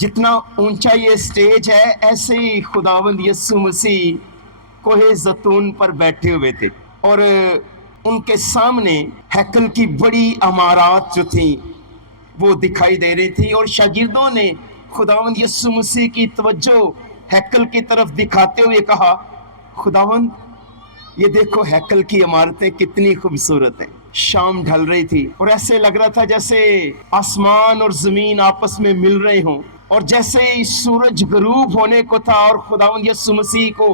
جتنا اونچا یہ سٹیج ہے ایسے ہی خداوند یسوع مسیح کوہ زیتون پر بیٹھے ہوئے تھے اور ان کے سامنے ہیکل کی بڑی عمارات جو تھیں وہ دکھائی دے رہی تھی، اور شاگردوں نے خداوند یسوع مسیح کی توجہ ہیکل کی طرف دکھاتے ہوئے کہا، خداوند یہ دیکھو ہیکل کی عمارتیں کتنی خوبصورت ہیں۔ شام ڈھل رہی تھی اور ایسے لگ رہا تھا جیسے آسمان اور زمین آپس میں مل رہے ہوں، اور جیسے ہی سورج غروب ہونے کو تھا اور خداوند یسوع مسیح کو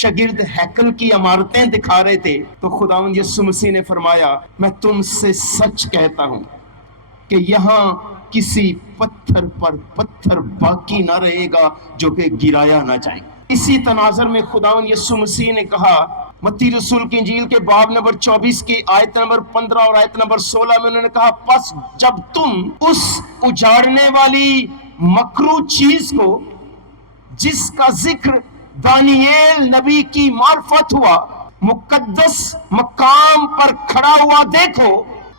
شاگرد ہیکل کی عمارتیں دکھا رہے تھے، تو خداوند یسوع مسیح نے فرمایا، میں تم سے سچ کہتا ہوں کہ یہاں کسی پتھر پر پتھر باقی نہ رہے گا جو کہ گرایا نہ جائے۔ اسی تناظر میں خداوند یسوع مسیح نے کہا، متی رسول کی انجیل کے باب نمبر 24 کی آیت نمبر 15 اور آیت نمبر 16 میں انہوں نے کہا، پس جب تم اس اجاڑنے والی مکروہ چیز کو جس کا ذکر دانییل نبی کی معرفت ہوا مقدس مقام پر کھڑا ہوا دیکھو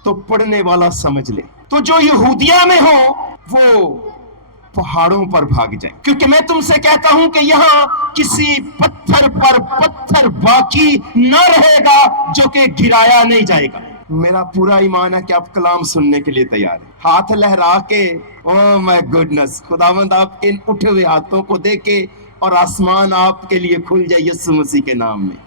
تو پڑھنے والا سمجھ لے، تو جو یہودیہ میں ہو وہ پہاڑوں پر بھاگ جائیں، کیونکہ میں تم سے کہتا ہوں کہ یہاں کسی پتھر پر پتھر باقی نہ رہے گا جو کہ گرایا نہیں جائے گا۔ میرا پورا ایمان ہے کہ آپ کلام سننے کے لیے تیار ہیں، ہاتھ لہرا کے او مائی گڈنس، خداوند آپ ان اٹھے ہوئے ہاتھوں کو دے کے اور آسمان آپ کے لیے کھل جائے یسوع مسیح کے نام میں۔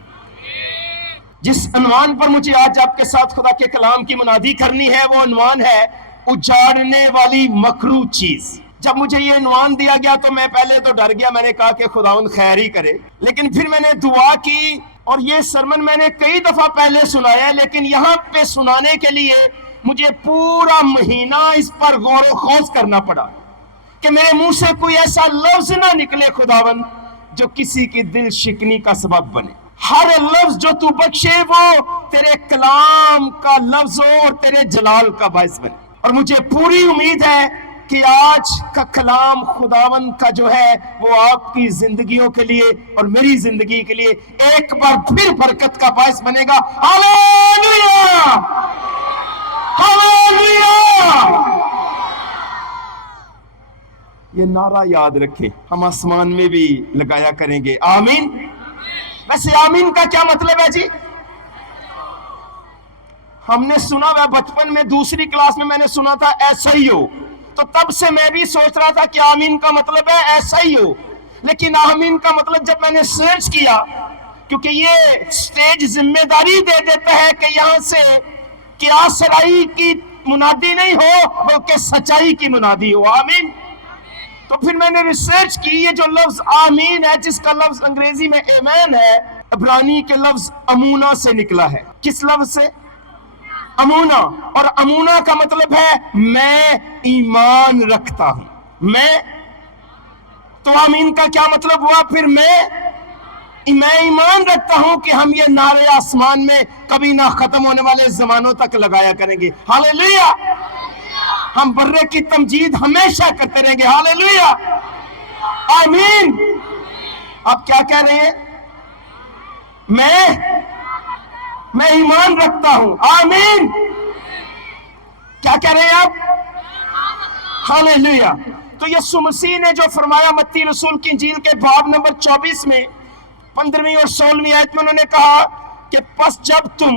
جس عنوان پر مجھے آج آپ کے ساتھ خدا کے کلام کی منادی کرنی ہے وہ عنوان ہے اجاڑنے والی مکروہ چیز۔ جب مجھے یہ عنوان دیا گیا تو میں پہلے تو ڈر گیا، میں نے کہا کہ خداوند خیر ہی کرے، لیکن پھر میں نے دعا کی، اور یہ سرمن میں نے کئی دفعہ پہلے سنایا ہے لیکن یہاں پہ سنانے کے لیے مجھے پورا مہینہ اس پر غور و خوض کرنا پڑا کہ میرے منہ سے کوئی ایسا لفظ نہ نکلے خداوند جو کسی کی دل شکنی کا سبب بنے۔ ہر لفظ جو تو بخشے وہ تیرے کلام کا لفظ ہو اور تیرے جلال کا باعث بنے، اور مجھے پوری امید ہے کہ آج کا کلام خداوند کا جو ہے وہ آپ کی زندگیوں کے لیے اور میری زندگی کے لیے ایک بار پھر برکت کا باعث بنے گا۔ ہاللیلویہ ہاللیلویہ۔ یہ نعرہ یاد رکھے، ہم آسمان میں بھی لگایا کریں گے، آمین۔ ویسے آمین کا کیا مطلب ہے جی؟ ہم نے سنا ہوا بچپن میں دوسری کلاس میں نے سنا تھا ایسا ہی ہو، تو تب سے میں بھی سوچ رہا تھا کہ آمین کا مطلب ہے ایسا ہی ہو، لیکن آمین کا مطلب جب میں نے سرچ کیا، کیونکہ یہ سٹیج ذمہ داری دے دیتا ہے کہ یہاں سے کیا سرائی کی منادی نہیں ہو بلکہ سچائی کی منادی ہو، آمین۔ تو پھر میں نے ریسرچ کی، یہ جو لفظ آمین ہے جس کا لفظ انگریزی میں ایمین ہے، عبرانی کے لفظ امونا سے نکلا ہے۔ کس لفظ سے؟ امونا، اور امونا کا مطلب ہے میں ایمان رکھتا ہوں۔ میں تو آمین کا کیا مطلب ہوا پھر؟ میں ایمان رکھتا ہوں کہ ہم یہ نعرے آسمان میں کبھی نہ ختم ہونے والے زمانوں تک لگایا کریں گے، ہاللیلویہ۔ ہم برے کی تمجید ہمیشہ کرتے رہیں گے، ہاللیلویہ آمین۔ آپ کیا کہہ رہے ہیں؟ میں ایمان رکھتا ہوں، آمین۔ کیا کہہ رہے ہیں آپ؟ ہاللیلویہ۔ تو یسوع مسیح نے جو فرمایا متی رسول کی انجیل کے باب نمبر 24 میں 15ویں اور 16ویں آیت میں انہوں نے کہا کہ پس جب تم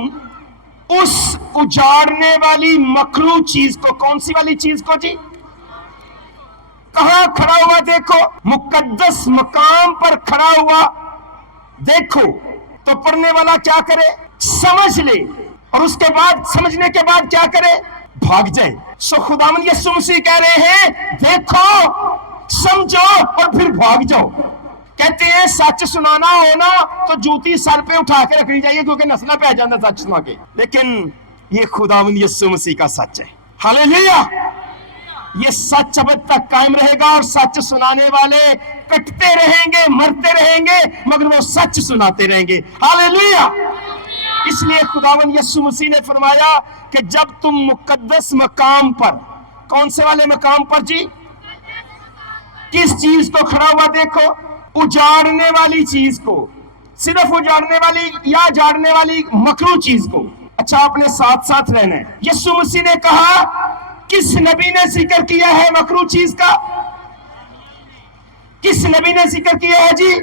اس اجاڑنے والی مکروہ چیز کو، کون سی والی چیز کو جی؟ کہاں کھڑا ہوا دیکھو؟ مقدس مقام پر کھڑا ہوا دیکھو، تو پڑھنے والا کیا کرے؟ سمجھ لے، اور اس کے بعد سمجھنے کے بعد کیا کرے؟ بھاگ جائے۔ سو خداوند یسوع مسیح کہہ رہے ہیں دیکھو، سمجھو اور پھر بھاگ جاؤ۔ کہتے ہیں سچ سنانا ہونا تو جوتی سر پہ اٹھا کے رکھنی چاہیے کیونکہ نسنا پہ آ جانا سچ سنا کے، لیکن یہ خداوند یسوع مسیح کا سچ ہے، ہاللیلویہ۔ یہ سچ اب تک قائم رہے گا، اور سچ سنانے والے کٹتے رہیں گے، مرتے رہیں گے، مگر وہ سچ سناتے رہیں گے، ہاللیلویہ۔ اس لیے خداوند یسوع مسیح نے فرمایا کہ جب تم مقدس مقام پر، کون سے والے مقام پر جی؟ کس چیز کو کھڑا ہوا دیکھو؟ اجاڑنے والی چیز کو، صرف اجاڑنے والی یا جاڑنے والی مکروہ چیز کو۔ اچھا آپ نے ساتھ ساتھ رہنا ہے۔ یسوع مسیح نے کہا، کس نبی نے ذکر کیا ہے مکروہ چیز کا؟ किस नबी ने जिक्र किया है जी?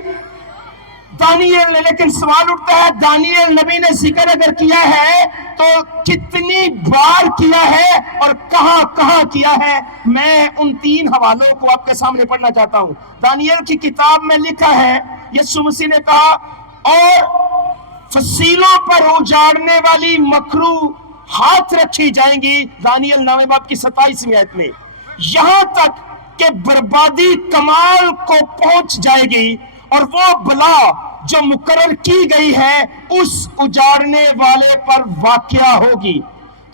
दानियल ने। लेकिन सवाल उठता है, दानियल नबी ने जिक्र अगर किया है तो कितनी बार किया है और कहां कहां किया है? मैं उन 3 हवालों को आपके सामने पढ़ना चाहता हूं। दानियल की किताब में लिखा है, यीशु मसीह ने कहा, और फसीलों पर उजाड़ने वाली मकरू हाथ रखी जाएंगी, दानियल 9 बाब की 27वीं आयत में, यहां तक कि बर्बादी कमाल को पहुंच जाएगी और वो बला जो मुकर्रर की गई है उस उजाड़ने वाले पर वाक़या होगी।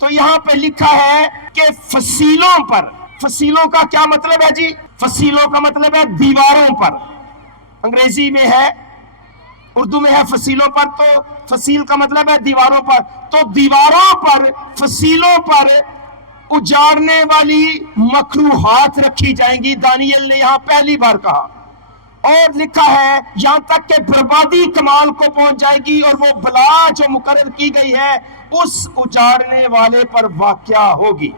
तो यहां पे लिखा है कि फसीलों पर, फसीलों का क्या मतलब है जी? फसीलों का मतलब है दीवारों पर। अंग्रेजी में है, उर्दू में है फसीलों पर, तो फसील का मतलब है दीवारों पर। तो दीवारों पर, फसीलों पर उजाड़ने वाली मकरूहात रखी जाएंगी, दानियल ने यहां पहली बार कहा। और लिखा है यहां तक कि बर्बादी कमाल को पहुंच जाएगी और वो बला जो मुकर्रर की गई है उस उजाड़ने वाले पर वाक़या होगी।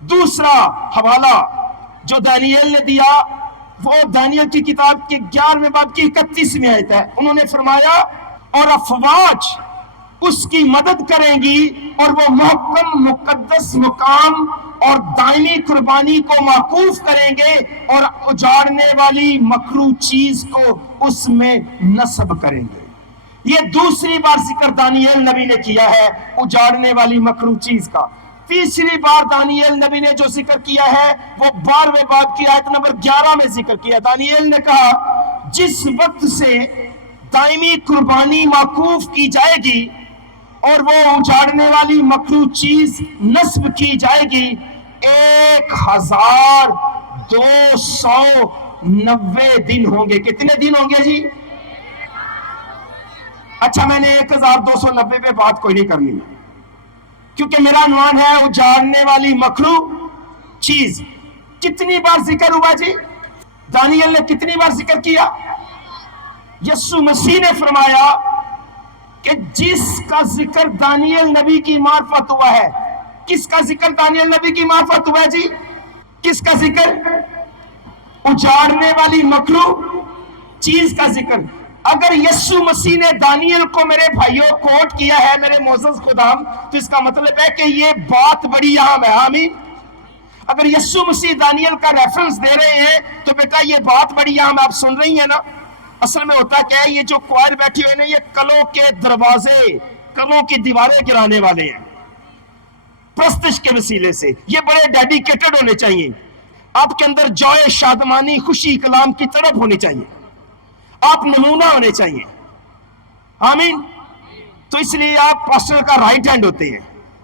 दूसरा हवाला जो दानियल ने दिया वो दानियल की किताब के 11वें बाब की 31वीं आयत है। उन्होंने फरमाया, और अफवाज उसकी मदद करेंगी और वो महकम मुकद्दस मुकाम और दायमी कुर्बानी को माकूफ करेंगे और उजाड़ने वाली मकरू चीज को उसमें नस्ब करेंगे। ये दूसरी बार जिक्र दानियल नबी ने किया है उजाड़ने वाली मकरू चीज का। तीसरी बार दानियल नबी ने जो जिक्र किया है वो 12वें बाब की आयत नंबर 11 में जिक्र किया। दानियल ने कहा, जिस वक्त से दायमी कुर्बानी माकूफ की जाएगी और वो उजाड़ने वाली मकरू चीज नस्ब की जाएगी, 1290 दिन होंगे। कितने दिन होंगे जी? अच्छा, मैंने 1290 पे बात कोई नहीं करनी, क्योंकि मेरा अनुमान है उजाड़ने वाली मकरू चीज। कितनी बार जिक्र हुआ जी? दानियल ने कितनी बार जिक्र किया? यीशु मसीह ने फरमाया कि जिसका जिक्र दानियल नबी की मार्फत हुआ है। किसका जिक्र दानियल नबी की मार्फत हुआ है जी? किसका जिक्र? उजाड़ने वाली मकरू चीज का जिक्र। अगर यीशु मसीह ने दानियल को, मेरे भाइयों, कोट किया है, मेरे मोअज़्ज़ज़ खुदाम, तो इसका मतलब है कि ये बात बड़ी अहम है। आमीन। अगर यीशु मसीह दानियल का रेफरेंस दे रहे हैं तो बेटा ये बात बड़ी अहम है। आप सुन रही हैं ना? असल में होता क्या है, ये जो क्वायर बैठे हुए हैं ये कलों के दरवाजे, कलों की दीवारें गिराने वाले हैं प्रस्तिश के वसीले से। ये बड़े डेडिकेटेड होने चाहिए। आपके अंदर जॉय, शादमानी, खुशी, कलाम की तड़प होनी चाहिए। आप नमूना होने चाहिए। आमीन। तो इसलिए आप पास्टर का राइट हैंड होते हैं।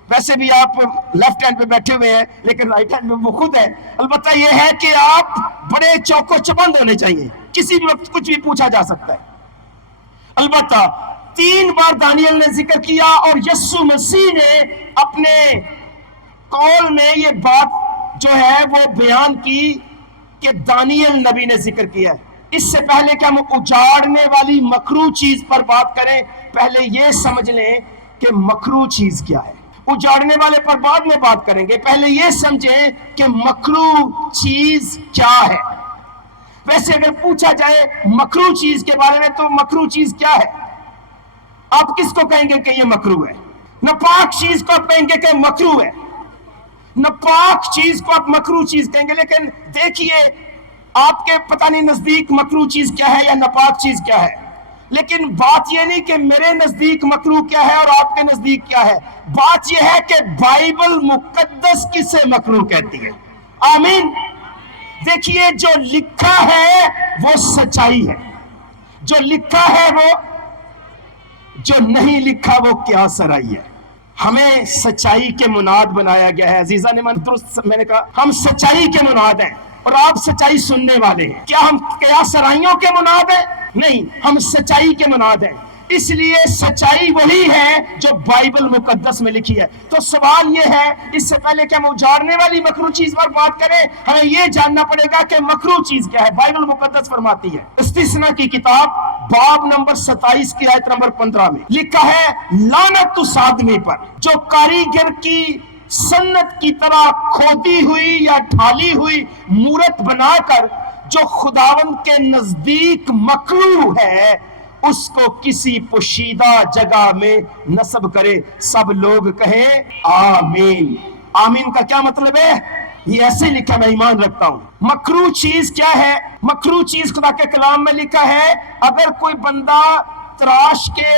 वैसे भी आप लेफ्ट हैंड पे बैठे हुए हैं, लेकिन राइट हैंड में वो खुद है। अलबत्ता ये है कि आप बड़े चौको चबंद होने चाहिए, किसी भी वक्त कुछ भी पूछा जा सकता है। अलबत्ता 3 बार दानियल ने जिक्र किया और यीशु मसीह ने अपने कौल में ये बात जो है वो बयान की कि दानियल नबी ने जिक्र किया है। इससे पहले कि हम उजाड़ने वाली मकरू चीज पर बात करें, पहले ये समझ लें कि मकरू चीज क्या है। उजाड़ने वाले पर बाद में बात करेंगे, पहले ये समझें कि मकरू चीज क्या है। वैसे अगर पूछा जाए मकरू चीज के बारे में तो मकरू चीज क्या है? आप किसको कहेंगे कि ये मकरू है? नापाक चीज को आप कहेंगे कि मकरू है। नापाक चीज को आप मकरू चीज कहेंगे। लेकिन देखिए, आपके पता नहीं नजदीक मकरू चीज क्या है या नापाक चीज क्या है, लेकिन बात यह नहीं कि मेरे नजदीक मकरू क्या है और आपके नजदीक क्या है। बात यह है कि बाइबल मुकद्दस किसे मकरू कहती है। आमीन। देखिए, जो लिखा है वो सच्चाई है, जो लिखा है वो, जो नहीं लिखा वो क्या सराई है। हमें सच्चाई के मुनाद बनाया गया है। अजीजा ने दुरुस्त मैंने कहा, हम सच्चाई के मुनाद हैं और आप सच्चाई सुनने वाले हैं। क्या हम क्या सराइयों के मुनाद हैं? नहीं, हम सच्चाई के मुनाद हैं। इसलिए सच्चाई वही है जो बाइबल मुकद्दस में लिखी है। तो सवाल यह है, इससे पहले कि हम उजाड़ने वाली मकरू चीज पर बात करें, हमें यह जानना पड़ेगा कि मकरू चीज क्या है। बाइबल मुकद्दस फरमाती है, इस्तिस्ना की किताब बाब नंबर 27 की आयत नंबर 15 में लिखा है, लानत उस आदमी पर जो कारीगर की सन्नत की तरह खोदी हुई या ढाली हुई मूरत बनाकर جو خداوند کے نزدیک مکروہ ہے اس کو کسی پوشیدہ جگہ میں نصب کرے۔ سب لوگ کہیں آمین۔ آمین کا کیا مطلب ہے؟ یہ ایسے لکھا، میں ایمان رکھتا ہوں۔ مکروہ چیز کیا ہے؟ مکروہ چیز خدا کے کلام میں لکھا ہے، اگر کوئی بندہ تراش کے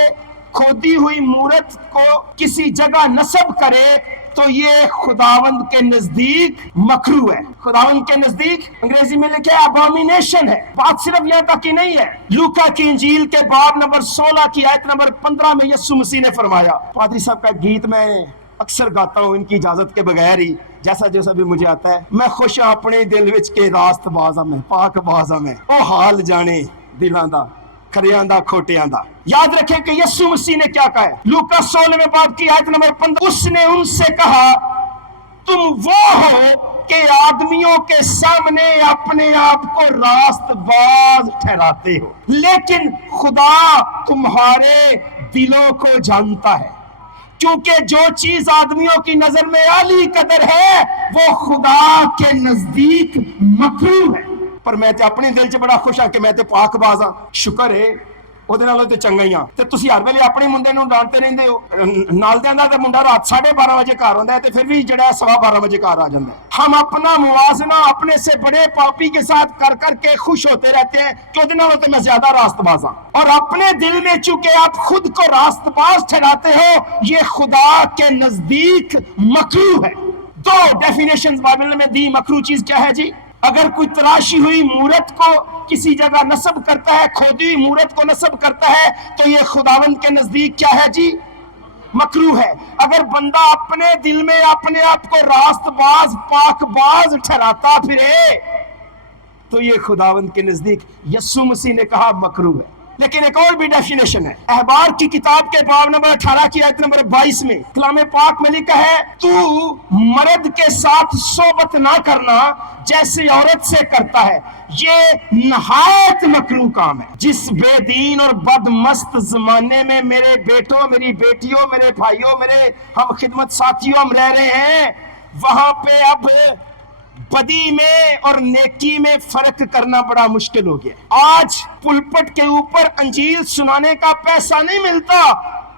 کھودی ہوئی مورت کو کسی جگہ نصب کرے تو یہ خداوند کے نزدیک مکروہ ہے۔ خداوند کے نزدیک انگریزی میں لکھا ہے ابومینیشن ہے۔ بات صرف یہاں تک ہی نہیں ہے، لوکا کی انجیل کے باب نمبر 16 کی آیت نمبر 15 میں یسوع مسیح نے فرمایا، پادری صاحب کا گیت میں اکثر گاتا ہوں ان کی اجازت کے بغیر ہی، جیسا بھی مجھے آتا ہے، میں خوش ہاں اپنے دل وچ کے راست بازاں میں پاک بازاں میں، او حال جانے دلاں دا کھریاں دا کھوٹیاں دا۔ یاد رکھیں کہ یسوع مسیح نے کیا کہا ہے، لوکا 16 باب کی آیت نمبر 15، اس نے ان سے کہا تم وہ ہو کہ آدمیوں کے سامنے اپنے آپ کو راست باز ٹھہراتے ہو، لیکن خدا تمہارے دلوں کو جانتا ہے، کیونکہ جو چیز آدمیوں کی نظر میں اعلی قدر ہے وہ خدا کے نزدیک مکروہ ہے۔ پر میں تے اپنے دل چ بڑا خوش ہاں کہ میں تے پاک باز ہاں، شکر ہے ਉਹਦੇ ਨਾਲੋਂ ਤੇ ਚੰਗਾ ਹੀ ਆ। ਤੇ ਤੁਸੀਂ ਹਰ ਵੇਲੇ ਆਪਣੇ ਮੁੰਡੇ ਨੂੰ ਡਾਂਟਦੇ ਰਹਿੰਦੇ ਹੋ। ਨਾਲਦਿਆਂ ਦਾ ਤਾਂ ਮੁੰਡਾ ਰਾਤ 12:30 ਵਜੇ ਘਰ ਆਉਂਦਾ ਹੈ ਤੇ ਫਿਰ ਵੀ ਜਿਹੜਾ 12:15 ਵਜੇ ਘਰ आ जाता है। हम अपना मुवाजना अपने से बड़े पापी के साथ कर कर के खुश होते रहते हैं कि ਉਹਦੇ ਨਾਲੋਂ ਤੇ मैं ज्यादा रास्तबाज हूं, और अपने दिल में चूंकि आप खुद को रास्तबाज ठहराते हो ये खुदा के नजदीक मकरूह है। दो डेफिनेशंस बाइबल में दी मकरूह चीज क्या है जी। अगर कोई तराशी हुई मूरत को किसी जगह नस्ब करता है, खोदी हुई मूरत को नस्ब करता है, तो ये खुदावंद के नजदीक क्या है जी, मकरूह है। अगर बंदा अपने दिल में अपने आप को रास्तबाज पाकबाज ठहराता फिरे तो ये खुदावंद के नजदीक यस्सु मसीह ने कहा मकरूह है। लेकिन एक और भी डेफिनेशन है, अहबार की किताब के बाब नंबर 18 की आयत नंबर 22 में कलाम पाक में लिखा है, तू मर्द के साथ सोबत ना करना जैसे औरत से करता है, ये नहायत मकरूह काम है। जिस बेदीन और बदमस्त जमाने में मेरे बेटों, मेरी बेटियों, मेरे भाइयों, मेरे हम खिदमत साथियों हम रह रहे हैं, वहां पे अब बदी में और नेकी में फर्क करना बड़ा मुश्किल हो गया। आज पुलपट के ऊपर अंजील सुनाने का पैसा नहीं मिलता,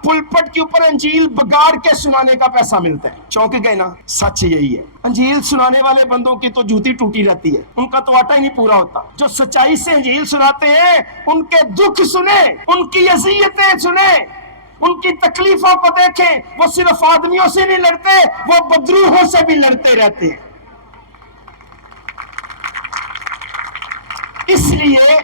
पुलपट के ऊपर अंजील बगाड़ के सुनाने का पैसा मिलता है। चौंक गए ना, सच यही है। अंजील सुनाने वाले बंदों की तो जूती टूटी रहती है, उनका तो आटा ही नहीं पूरा होता। जो सच्चाई से अंजील सुनाते हैं उनके दुख सुने, उनकी अज़ियतें सुने, उनकी तकलीफों को देखें। वो सिर्फ आदमियों से नहीं लड़ते, वो बदरूहों से भी लड़ते रहते हैं। इसलिए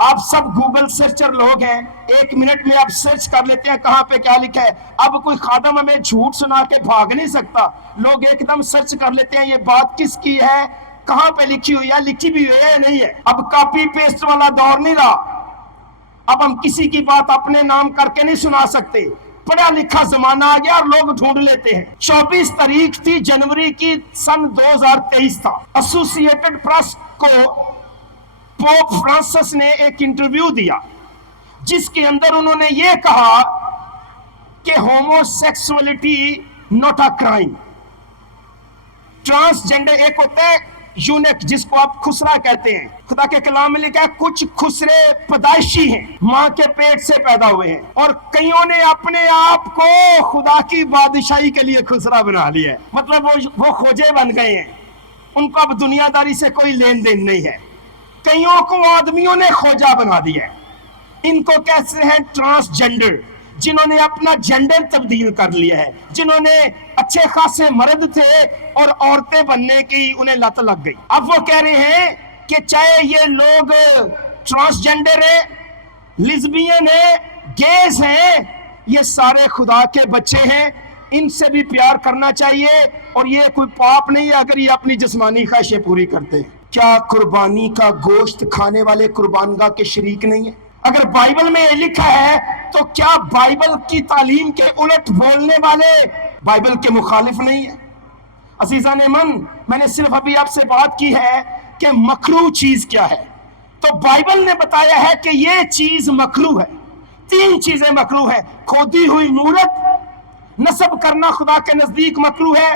आप सब गूगल सर्चर लोग हैं, 1 मिनट में आप सर्च कर लेते हैं कहां पे क्या लिखा है। अब कोई खादम हमें झूठ सुना के भाग नहीं सकता, लोग एकदम सर्च कर लेते हैं ये बात किसकी है, कहां पे लिखी हुई है, लिखी भी हुई है या नहीं है। अब कॉपी पेस्ट वाला दौर नहीं रहा, अब हम किसी की बात अपने नाम करके नहीं सुना सकते, पढ़ा लिखा जमाना आ गया और लोग ढूंढ लेते हैं। 24 तारीख थी जनवरी की सन 2023 था। एसोसिएटेड प्रेस को पोप फ्रांसिस ने एक इंटरव्यू दिया जिसके अंदर उन्होंने ये कहा कि homosexuality not a crime. Transgender एक होता है यूनिक जिसको आप खुसरा कहते हैं, खुदा के कलाम में लिखा है कुछ खुसरे पैदाइशी हैं, मां के पेट से पैदा हुए हैं, और कईयों ने अपने आप को खुदा की बादशाही के लिए खुसरा बना लिया है। मतलब वो खोजे बन गए हैं, उनको अब दुनियादारी से कोई लेन देन नहीं है। कईयों को आदमियों ने खोजा बना दिया है, इनको कहते हैं ट्रांसजेंडर, जिन्होंने अपना जेंडर तब्दील कर लिया है, जिन्होंने अच्छे खासे मर्द थे और औरतें बनने की उन्हें लत लग गई। अब वो कह रहे हैं कि चाहे ये लोग ट्रांसजेंडर है, लिस्बियन है, गेज हैं, ये सारे खुदा के बच्चे हैं, इनसे भी प्यार करना चाहिए और ये कोई पाप नहीं है अगर ये अपनी जिस्मानी ख्वाहिशें पूरी करते हैं। क्या कुर्बानी का गोश्त खाने वाले कुर्बानगाह के शरीक नहीं है? अगर बाइबल में लिखा है तो क्या बाइबल की तालीम के उलट बोलने वाले बाइबल के मुखालिफ नहीं है? अजीजान मन, मैंने सिर्फ अभी आपसे बात की है कि मकरूह चीज क्या है, तो बाइबल ने बताया है कि ये चीज मकरूह है। 3 चीजें मकरूह है। खोदी हुई मूरत नस्ब करना खुदा के नजदीक मकरूह है,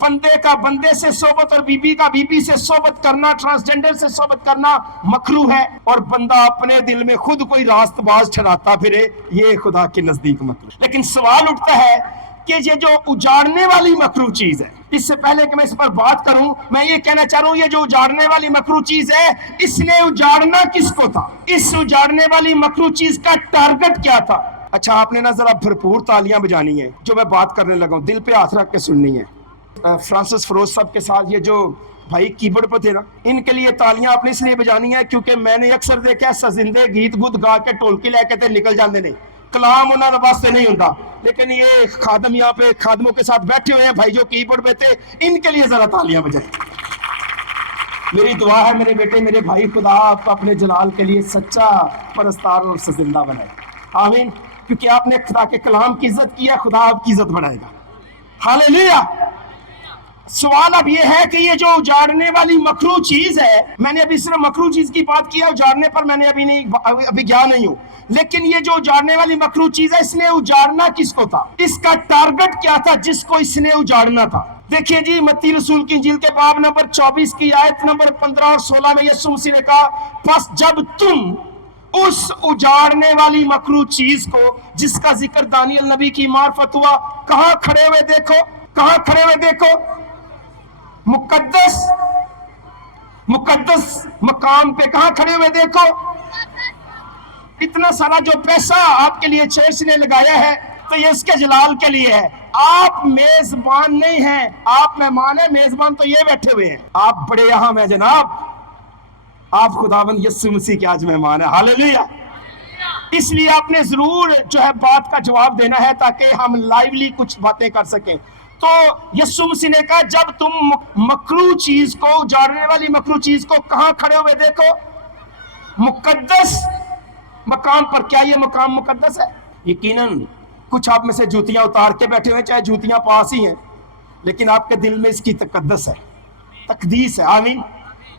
بندے کا بندے سے صحبت اور بیوی کا بیوی سے صحبت کرنا، ٹرانسجنڈر سے صحبت کرنا مکروہ ہے، اور بندہ اپنے دل میں خود کوئی راست باز ٹھہراتا پھرے، یہ خدا کے نزدیک مکروہ۔ لیکن سوال اٹھتا ہے کہ یہ جو اجاڑنے والی مکروہ چیز ہے، اس سے پہلے کہ میں اس پر بات کروں، میں یہ کہنا چاہ رہا ہوں، یہ جو اجاڑنے والی مکروہ چیز ہے، اس نے اجاڑنا کس کو تھا؟ اس اجاڑنے والی مکروہ چیز کا ٹارگٹ کیا تھا؟ اچھا، آپ نے نا ذرا بھرپور تالیاں بجانی ہیں، جو میں بات کرنے لگا ہوں دل پہ ہاتھ رکھ کے سننی ہے۔ فرانسس فروز صاحب کے ساتھ یہ جو بھائی کی بورڈ پر تھے نا، ان کے لیے تالیاں آپ نے اس لیے بجانی ہے کیونکہ میں نے اکثر دیکھا سزندے گیت گود گا کے ٹولکی لے کے تے نکل جاندے نے، کلام انہاں دے واسطے نہیں ہوندا، لیکن یہ خادم یہاں پہ خادموں کے ساتھ بیٹھے ہوئے ہیں بھائی جو کی بورڈ پہ تھے، ان کے لیے ذرا تالیاں بجائیں۔ میری دعا ہے میرے بیٹے میرے بھائی، خدا آپ اپنے جلال کے لیے سچا پرستار اور سزندہ بنائے، آمین، کیونکہ آپ نے خدا کے کلام کی عزت کیا، خدا آپ کی عزت بڑھائے گا، ہاللیلویہ۔ سوال اب یہ ہے کہ یہ جو اجاڑنے والی مکروہ چیز ہے، میں نے ابھی صرف مکروہ چیز کی بات کی ہے، اجاڑنے پر میں نے ابھی گیا نہیں ہوں، لیکن یہ جو اجاڑنے والی مکروہ چیز ہے، اس نے اجاڑنا کس کو تھا؟ اس کا ٹارگٹ کیا تھا جس کو اس نے اجاڑنا تھا؟ دیکھیں جی، متی رسول کی انجیل کے باب نمبر 24 کی آیت نمبر 15 اور 16 میں یسوع مسیح نے کہا، پس جب تم اس اجاڑنے والی مکروہ چیز کو جس کا ذکر دانیل نبی کی معرفت ہوا، کہاں کھڑے ہوئے دیکھو، کہاں کھڑے ہوئے دیکھو؟ مقدس مقام پہ کہاں کھڑے ہوئے دیکھو؟ اتنا سارا جو پیسہ آپ کے لیے چرچ نے لگایا ہے تو یہ اس کے جلال کے لیے ہے، آپ میزبان نہیں ہیں، آپ مہمان ہیں، میزبان تو یہ بیٹھے ہوئے ہیں، آپ بڑے اہم ہیں جناب، آپ خداوند یسوع مسیح کے آج مہمان ہیں، ہاللیلویہ۔ اس لیے آپ نے ضرور جو ہے بات کا جواب دینا ہے تاکہ ہم لائیولی کچھ باتیں کر سکیں۔ تو یسوع مسیح نے کہا جب تم مکروہ چیز کو، اجاڑنے والی مکروہ چیز کو کہاں کھڑے ہوئے دیکھو؟ مقدس مقام پر۔ کیا یہ مقام مقدس ہے؟ یقیناً کچھ آپ میں سے جوتیاں اتار کے بیٹھے ہوئے، چاہے جوتیاں پاس ہی ہیں، لیکن آپ کے دل میں اس کی تقدس ہے، تقدیس ہے، آمین۔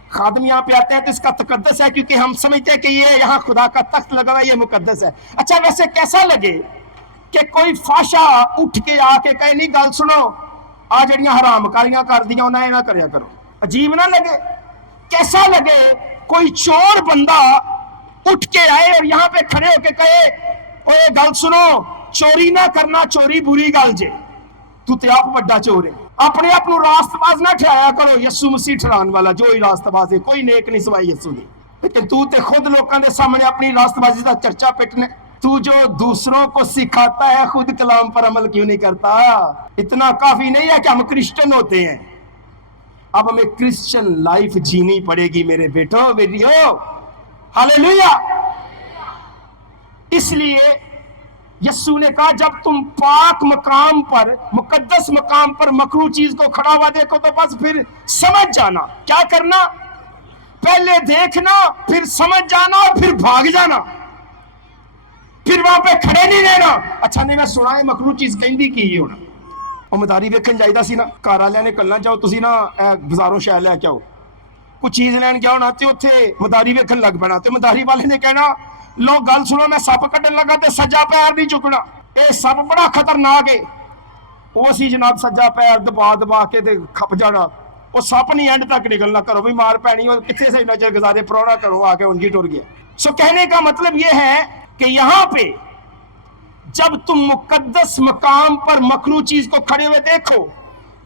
خادم یہاں پہ آتے ہیں تو اس کا تقدس ہے کیونکہ ہم سمجھتے ہیں کہ یہ یہاں خدا کا تخت لگا ہوا ہے، یہ مقدس ہے۔ اچھا، ویسے کیسا لگے کہ کوئی فاشا اٹھ کے آ کے کہے نہیں گل سنو آ جڑیاں حرام کاریاں کر دیاں انہیں نہ کریا کرو؟ عجیب نہ لگے؟ کیسا لگے کوئی چور بندہ اٹھ کے آئے اور یہاں پہ کھڑے ہو کے کہے اوے گل سنو، چوری نہ کرنا، چوری بری گل جے، تو تے آپ بڑا چور ہے، اپنے آپ کو راست باز نہ ٹھہرایا کرو، یسوع مسیح ٹھہران والا جو ہی راست باز ہے، کوئی نیک نہیں سوائے یسوع دی، لیکن تو تے خود لوکاں دے سامنے اپنی راست بازی دا چرچا پٹنے، تو جو دوسروں کو سکھاتا ہے خود کلام پر عمل کیوں نہیں کرتا؟ اتنا کافی نہیں ہے کہ ہم کرسچن ہوتے ہیں، اب ہمیں کرسچن لائف جینی پڑے گی میرے بیٹو بیٹیو، ہاللیلویہ۔ اس لیے یسوع نے کہا جب تم پاک مقام پر، مقدس مقام پر مکروہ چیز کو کھڑا ہوا دیکھو تو بس پھر سمجھ جانا کیا کرنا، پہلے دیکھنا، پھر سمجھ جانا اور پھر بھاگ جانا، پھر وہاں پہ کھڑے نہیں رہنا۔ اچھا نہیں میں سنا ہے مکروہ چیز کہیں کی ہونا، وہ مداری ویکھن جائیدا سی نا، گھر والے نے کلنا چاہو تسی نا بازاروں شہر لے کے آؤ، کوئی چیز لین گیا ہونا تے اوتھے مداری ویکھن لگ پینا، تے مداری والے نے کہنا لو گل سنو میں سپ کٹن لگا تے سجا پیر نہیں چکنا، اے سپ بڑا خطرناک ہے، وہ سی جناب سجا پیر دبا دبا کے تے کھپ جانا، وہ سپ نہیں اینڈ تک نکلنا، کرو بھی مار پینی، اور کتنے سے نظر گزارے پرونا کرو آ کے انجی ٹر گیا۔ سو کہنے کا مطلب یہ ہے کہ یہاں پہ جب تم مقدس مقام پر مکروہ چیز کو کھڑے ہوئے دیکھو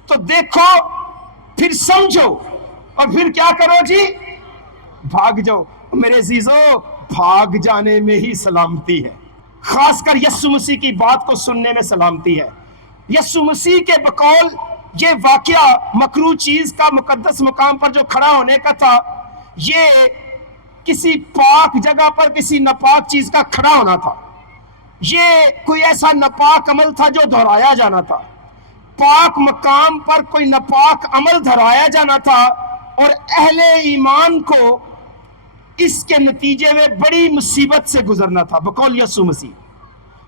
تو دیکھو، پھر سمجھو، اور پھر کیا کرو جی؟ بھاگ جاؤ۔ میرے عزیزو، بھاگ جانے میں ہی سلامتی ہے، خاص کر یسوع مسیح کی بات کو سننے میں سلامتی ہے۔ یسوع مسیح کے بقول یہ واقعہ مکروہ چیز کا مقدس مقام پر جو کھڑا ہونے کا تھا، یہ کسی پاک جگہ پر کسی ناپاک چیز کا کھڑا ہونا تھا، یہ کوئی ایسا ناپاک عمل تھا جو دہرایا جانا تھا، پاک مقام پر کوئی ناپاک عمل دہرایا جانا تھا، اور اہل ایمان کو اس کے نتیجے میں بڑی مصیبت سے گزرنا تھا بقول یسوع مسیح،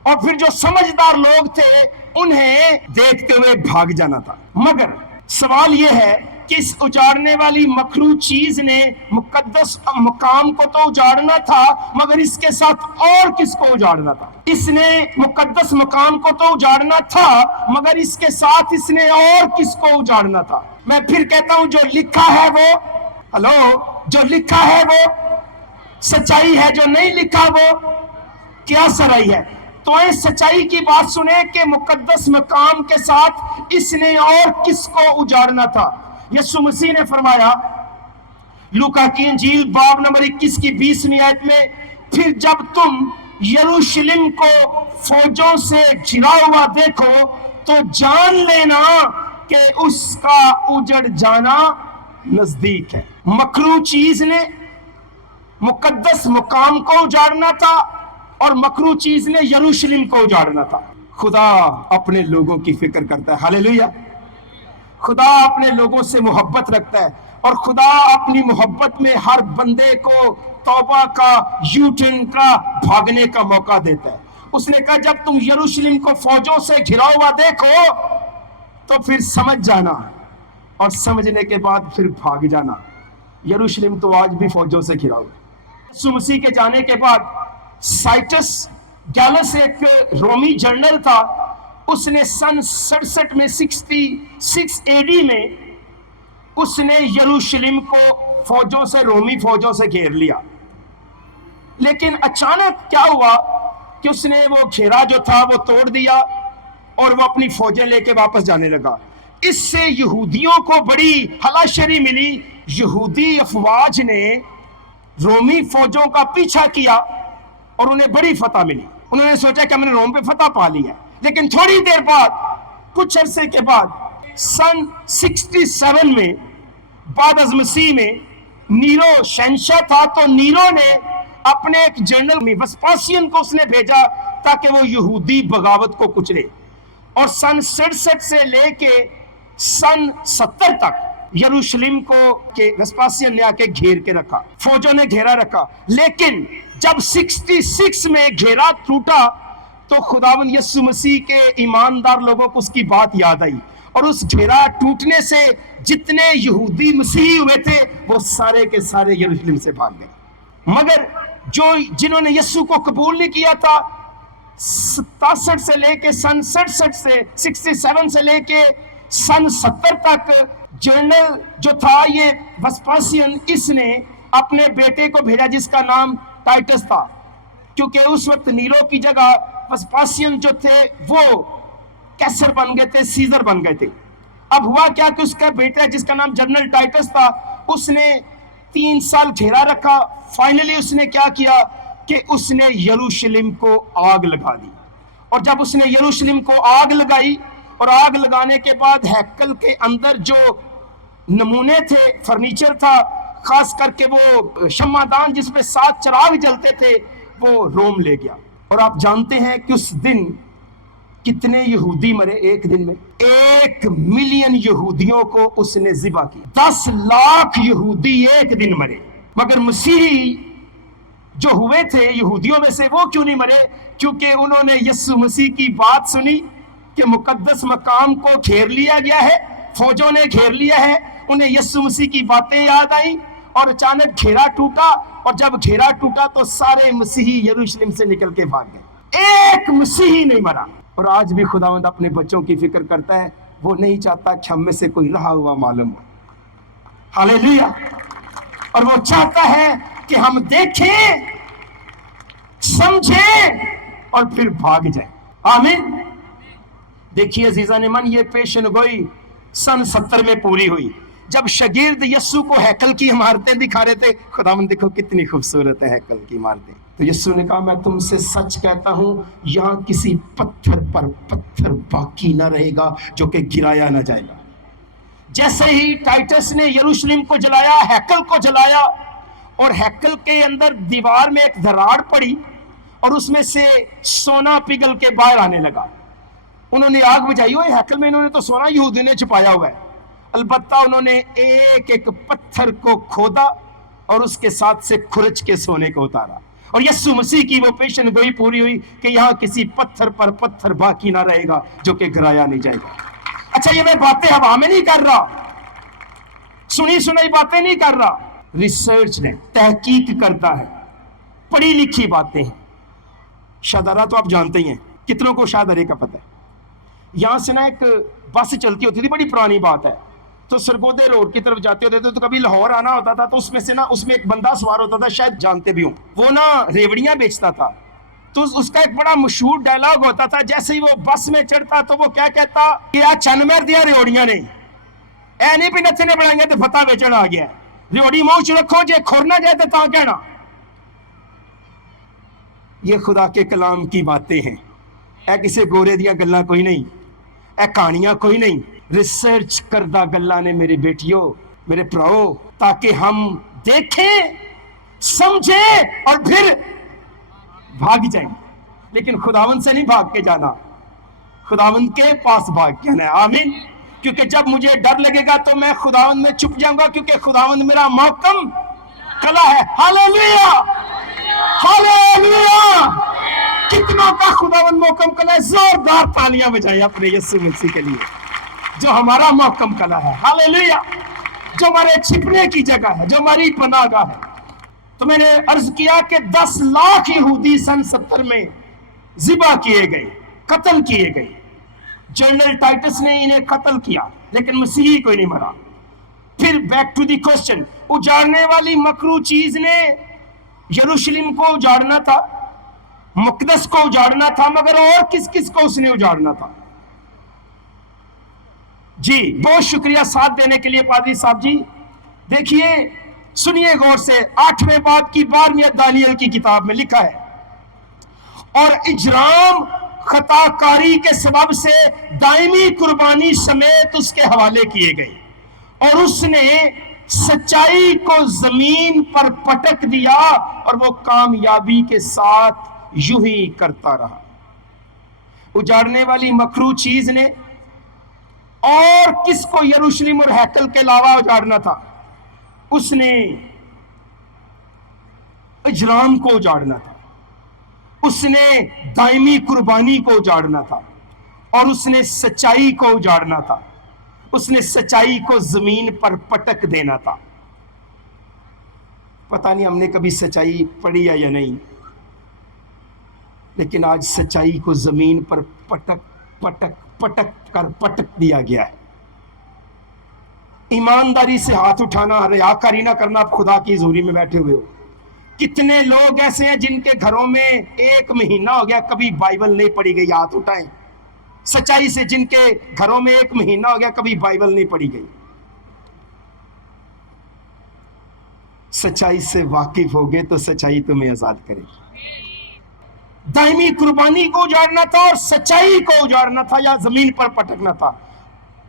اور پھر جو سمجھدار لوگ تھے انہیں دیکھتے ہوئے بھاگ جانا تھا۔ مگر سوال یہ ہے किस उजाड़ने वाली मकरू चीज ने मुकद्दस मकाम को तो उजाड़ना था, मगर इसके साथ और किसको उजाड़ना था? इसने मुकद्दस मकाम को तो उजाड़ना था, मगर इसके साथ इसने और किसको उजाड़ना था? मैं फिर कहता हूं, जो लिखा है वो, हेलो, जो लिखा है वो सच्चाई है, जो नहीं लिखा वो क्या सराई है। तो इस सच्चाई की बात सुने कि मुकद्दस मकाम के साथ इसने और किसको उजाड़ना था। यीशु मसीह ने फरमाया लूका की इंजील बाब नंबर 21 की 20वीं आयत में, फिर जब तुम यरूशलेम को फौजों से घिरा हुआ देखो तो जान लेना कि उसका उजड़ जाना नजदीक है। मकरू चीज ने मुकद्दस मकाम को उजाड़ना था और मकरू चीज ने यरूशलेम को उजाड़ना था। खुदा अपने लोगों की फिक्र करता है, हालेलुया। खुदा अपने लोगों से मोहब्बत रखता है और खुदा अपनी मोहब्बत में हर बंदे को तौबा का, यूटर्न का, भागने का मौका देता है। उसने कहा जब तुम यरूशलेम को फौजों से घिरा हुआ देखो तो फिर समझ जाना और समझने के बाद फिर भाग जाना। यरूशलेम तो आज भी फौजों से घिरा हुआ है। यीशु मसीह के जाने के बाद साइटस गैलस एक रोमी जनरल था, उसने सन 67 में 66 एडी में उसने यरूशलेम को फौजों से, रोमी फौजों से घेर लिया। लेकिन अचानक क्या हुआ कि उसने वो घेरा जो था वो तोड़ दिया और वो अपनी फौजें लेके वापस जाने लगा। इससे यहूदियों को बड़ी हलाशरी मिली। यहूदी अफवाज ने रोमी फौजों का पीछा किया और उन्हें बड़ी फतह मिली। उन्होंने सोचा कि हमने रोम पे फतह पा ली है। लेकिन थोड़ी देर बाद, कुछ अरसे के बाद, सन 67 में बाद अज़ मसीह में नीरो शहंशाह था, तो नीरो ने अपने एक जनरल में वेस्पासियन को उसने भेजा ताकि वो यहूदी बगावत को कुचले। और सन 67 से लेके सन 70 तक यरूशलेम को के वेस्पासियन ने आके घेर के रखा, फौजों ने घेरा रखा। लेकिन जब 66 में घेरा टूटा तो खुदावंद यीशु मसीह के ईमानदार लोगों को उसकी बात याद आई और उस घेरा टूटने से जितने यहूदी मसीही हुए थे वो सारे के सारे यरूशलेम से भाग गए। मगर जो जिन्होंने यीशु को कबूल नहीं किया था, 67 से लेके सन 67 से लेके सन 70 तक जनरल जो था ये वेस्पासियन, इसने अपने बेटे को भेजा जिसका नाम टाइटस था, क्योंकि उस वक्त नीरो की जगह वेस्पासियन जो थे वो कैसर बन गए थे, सीजर बन गए थे। अब हुआ क्या कि उसका बेटा जिसका नाम जनरल टाइटस था, उसने 3 साल घेरा रखा। फाइनली उसने क्या किया कि उसने यरूशलेम को आग लगा दी। और जब उसने यरूशलेम को आग लगाई और आग लगाने के बाद हैकल के अंदर जो नमूने थे, फर्नीचर था, खास करके वो शम्मादान जिसपे 7 चिराग जलते थे, वो रोम ले गया। और आप जानते हैं कि उस दिन कितने यहूदी मरे एक दिन में? 1 मिलियन यहूदियों को उसने ज़िबा किया। 10 लाख यहूदी एक दिन मरे। मगर मसीही जो हुए थे यहूदियों में से, वो क्यों नहीं मरे? क्योंकि उन्होंने यीशु मसीह की बात सुनी कि मुकद्दस मकाम को घेर लिया गया है, फौजों ने घेर लिया है। उन्हें यीशु मसीह की बातें याद आई और अचानक घेरा टूटा। और जब घेरा टूटा तो सारे मसीही यरूशलेम से निकल के भाग गए, एक मसीही नहीं मरा। और आज भी खुदावंद अपने बच्चों की फिक्र करता है, वो नहीं चाहता कि हम में से कोई रहा हुआ मालूम हो। हालेलुया। और वो चाहता है कि हम देखें, समझें और फिर भाग जाएं। आमीन। देखिए अजीजा ने मन, ये पेशन गोई सन 70 में पूरी हुई जब शागिर्द यस्सु को हैकल की इमारतें दिखा रहे थे। खुदावंद देखो कितनी खूबसूरत है हैकल की इमारतें। तो यस्सु ने कहा, मैं तुमसे सच कहता हूं, यहां किसी पत्थर पर पत्थर बाकी ना रहेगा जो कि गिराया ना जाएगा। जैसे ही टाइटस ने यरूशलेम को जलाया, हैकल को जलाया, और हैकल के अंदर दीवार में एक दरार पड़ी और उसमें से सोना पिघल के बाहर आने लगा। उन्होंने आग बुझाई, ओए हैकल में इन्होंने तो सोना यहूदियों ने छुपाया हुआ है। अलबत्ता उन्होंने एक एक पत्थर को खोदा और उसके साथ से खुरच के सोने को उतारा। और यीशु मसीह की वो पेशन गोई पूरी हुई कि यहाँ किसी पत्थर पर पत्थर बाकी ना रहेगा जो कि गिराया नहीं जाएगा। अच्छा, ये मैं बातें हवा में नहीं कर रहा, सुनी सुनाई बातें नहीं कर रहा, रिसर्च है, तहकीक करता है, पढ़ी लिखी बातें हैं। शाहदरा तो आप जानते ही हैं, कितनों को शाहदरे का पता है। यहाँ से ना एक बस चलती होती थी, बड़ी पुरानी बात है, तो सरगोदे रोड की तरफ जाते होते थे, तो कभी लाहौर आना होता था, तो उसमें से ना उसमें एक बंदा सवार होता था, शायद जानते भी हो, वो ना रेवड़ियां बेचता था। तो उसका एक बड़ा मशहूर डायलॉग होता था, जैसे ही वो बस में चढ़ता तो वो क्या कहता कि आ चनमेर दिया रेवड़ियां ने, ऐ नहीं भी नथे ने बनाइया तो फता बेचन आ गया, रेवड़ी मुंह च रखो, जे खुर ना जाए तो कहना। ये खुदा के कलाम की बातें हैं, ऐ किसी गोरे दियां गल्लां कोई नहीं, ऐ कहानियां कोई नहीं, रिसर्च करदा गल्लां ने मेरे बेटियों, मेरे भराओ, ताकि हम देखें, समझें और फिर भाग जाएं। लेकिन खुदावंद से नहीं भाग के जाना, खुदावंद के पास भाग के आना है। आमीन। क्योंकि जब मुझे डर लगेगा तो मैं खुदावंद में छुप जाऊंगा, क्योंकि खुदावंद मेरा मोहकम कला है। Hallelujah, hallelujah. कितनों का खुदावंद मोहकम कला है, जोरदार तालियां बजाएं अपने यीशु मसीह के लिए, जो हमारा मोहकम कला है। हालेलुया, जो हमारे छिपने की जगह है, जो हमारी पनाहगाह है। तो मैंने अर्ज किया कि 10 लाख यहूदी सन 70 में ज़िबा किए गए, कत्ल किए गए। जनरल टाइटस ने इन्हें कत्ल किया, लेकिन मसीही कोई नहीं मरा। फिर बैक टू द क्वेश्चन, उजाड़ने वाली मकरू चीज ने यरूशलेम को उजाड़ना था, मुकद्दस को उजाड़ना था, मगर और किस किस को उसने उजाड़ना था? जी बहुत शुक्रिया साथ देने के लिए पादरी साहब जी। देखिए, सुनिए गौर से, 8वें बाब की 12वीं दानियल की किताब में लिखा है, और इजराम खताकारी के सबब से दायमी कुर्बानी समेत उसके हवाले किए गए, और उसने सच्चाई को जमीन पर पटक दिया, और वो कामयाबी के साथ यूं ही करता रहा। उजाड़ने वाली मकरू चीज ने और किसको यरूशलेम और हैकल के अलावा उजाड़ना था? उसने इजराम को उजाड़ना था, उसने दायमी कुर्बानी को उजाड़ना था, और उसने सच्चाई को उजाड़ना था, उसने सच्चाई को जमीन पर पटक देना था। पता नहीं हमने कभी सच्चाई पढ़ी है या नहीं, लेकिन आज सच्चाई को जमीन पर पटक पटक पटक कर पटक दिया गया है। ईमानदारी से हाथ उठाना, रियाकारी ना करना। आप खुदा की हुजूरी में बैठे हुए हो, कितने लोग ऐसे हैं जिनके घरों में 1 महीना हो गया कभी बाइबल नहीं पढ़ी गई? हाथ उठाएं। सच्चाई से जिनके घरों में 1 महीना हो गया कभी बाइबल नहीं पढ़ी गई। सच्चाई से वाकिफ होगे तो सच्चाई तुम्हें आजाद करेगी। दायमी कुर्बानी को उजाड़ना था और सच्चाई को उजाड़ना था, या जमीन पर पटकना था।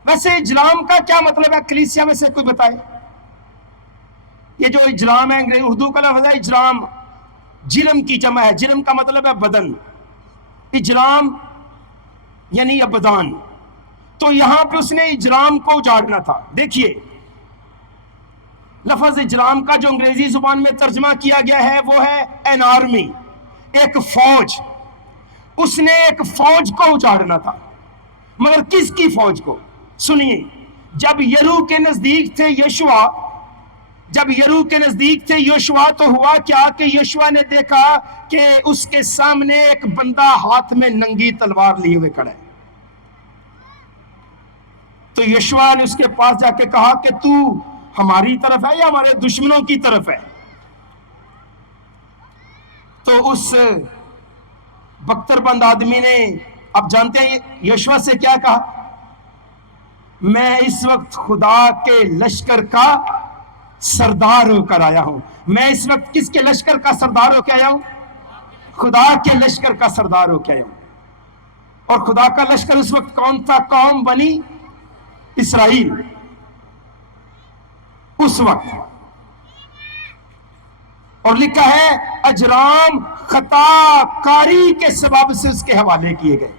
वैसे इजराम का क्या मतलब है? कलीसिया में से कोई बताए। ये जो इजराम है, उर्दू का लफ्ज़ है इजराम, जिरम की जमा है। जिरम का मतलब है बदन, इजराम यानी अबदान। तो यहां पे उसने इजराम को उजाड़ना था। देखिए, लफ्ज़ इजराम का जो अंग्रेजी जुबान में तर्जमा किया गया है वो है एन आर्मी, एक फौज। उसने एक फौज को उजाड़ना था, मगर किसकी फौज को? सुनिए, जब यरू के नजदीक थे यशुआ, जब यरू के नजदीक थे यशुआ, तो हुआ क्या कि यशुआ ने देखा कि उसके सामने एक बंदा हाथ में नंगी तलवार लिए हुए खड़ा है। तो यशुआ ने उसके पास जाके कहा कि तू हमारी तरफ है या हमारे दुश्मनों की तरफ है? तो उस बख्तरबंद आदमी ने, आप जानते हैं यशुआ से क्या कहा? मैं इस वक्त खुदा के लश्कर का सरदार होकर आया हूं। मैं इस वक्त किसके लश्कर का सरदार होकर आया हूं? खुदा के लश्कर का सरदार होकर आया हूं। और खुदा का लश्कर उस वक्त कौन था? कौम बनी इसराइल उस वक्त। और लिखा है अजराम खताकारी के सबब से उसके हवाले किए गए।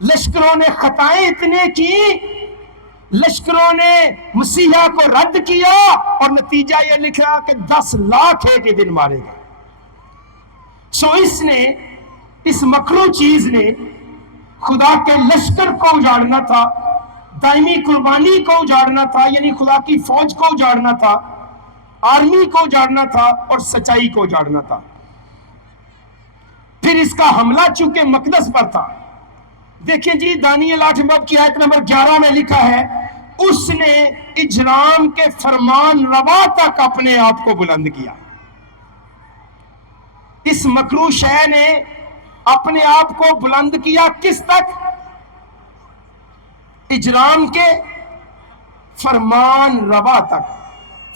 लश्करों ने खताएं इतने की, लश्करों ने मसीहा को रद्द किया, और नतीजा यह लिखा कि 10 लाख एक ही दिन मारे गए। सो इसने, इस मखलू चीज ने खुदा के लश्कर को उजाड़ना था, दायमी कुर्बानी को उजाड़ना था, यानी खुदा की फौज को उजाड़ना था, आर्मी को उजाड़ना था और सच्चाई को उजाड़ना था। फिर इसका हमला चूंकि मकदस पर था, देखिए जी दानियल 8 बाब की आयत नंबर 11 में लिखा है, उसने इजराम के फरमान रवा तक अपने आप को बुलंद किया। इस मकरू शय ने अपने आप को बुलंद किया किस तक? इजराम के फरमान रवा तक।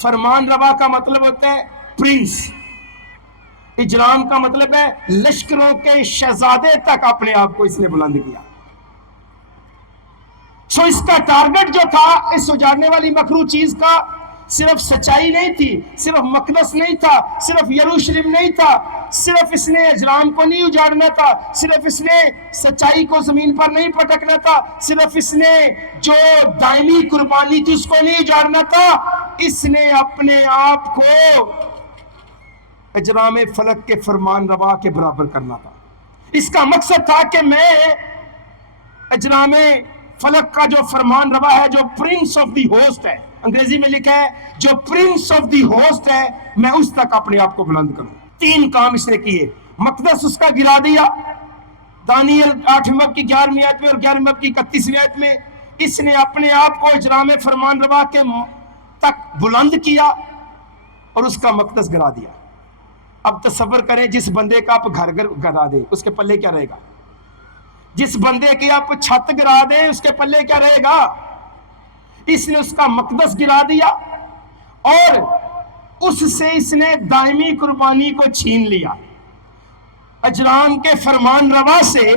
फरमान रवा का मतलब होता है प्रिंस, इजराम का मतलब है लश्करों के शहजादे तक अपने आप को इसने बुलंद किया। सो इसका टारगेट जो था इस उजाड़ने वाली मकरू चीज का सिर्फ सच्चाई नहीं थी, सिर्फ मकदस नहीं था, सिर्फ यरूशलेम नहीं था, सिर्फ इसने इजराम को नहीं उजाड़ना था, सिर्फ इसने सच्चाई को जमीन पर नहीं पटकना था, सिर्फ इसने जो दायमी कुर्बानी थी उसको नहीं उजाड़ना था, इसने अपने आप को इजराम फलक के फरमान रवा के बराबर करना था। इसका मकसद था कि मैं इजराम फलक का जो फरमान रवा है, जो प्रिंस ऑफ दी होस्ट है, अंग्रेजी में लिखा है जो प्रिंस ऑफ दी होस्ट है, मैं उस तक अपने आप को बुलंद करूं। 3 काम इसने किए। मकदस उसका गिरा दिया, दानियल 8 बाब की 11वीं आयत में और 11 बाब की 31वीं आयत में इसने अपने आप को इजराम फरमान रवा के तक बुलंद किया और उसका मकदस गिरा दिया। अब तसव्वुर करें, जिस बंदे का आप घर गिरा दे उसके पल्ले क्या रहेगा? जिस बंदे की आप छत गिरा दे उसके पल्ले क्या रहेगा? इसने उसका मकदस गिरा दिया और उससे इसने दायमी कुर्बानी को छीन लिया। इजराम के फरमान रवा से,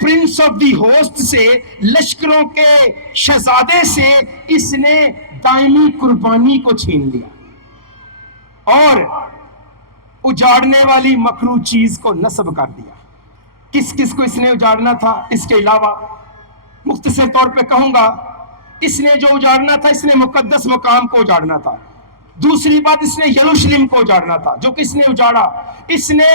प्रिंस ऑफ दी होस्ट से, लश्करों के शहजादे से इसने दायमी कुर्बानी को छीन लिया और उजाड़ने वाली मकरू चीज को नस्ब कर दिया। किस किस को इसने उजाड़ना था? इसके अलावा मुख्तसर तौर पे कहूंगा, इसने जो उजाड़ना था, इसने मुकद्दस मकाम को उजाड़ना था। दूसरी बात, इसने यरूशलेम को उजाड़ना था, जो कि इसने उजाड़ा। इसने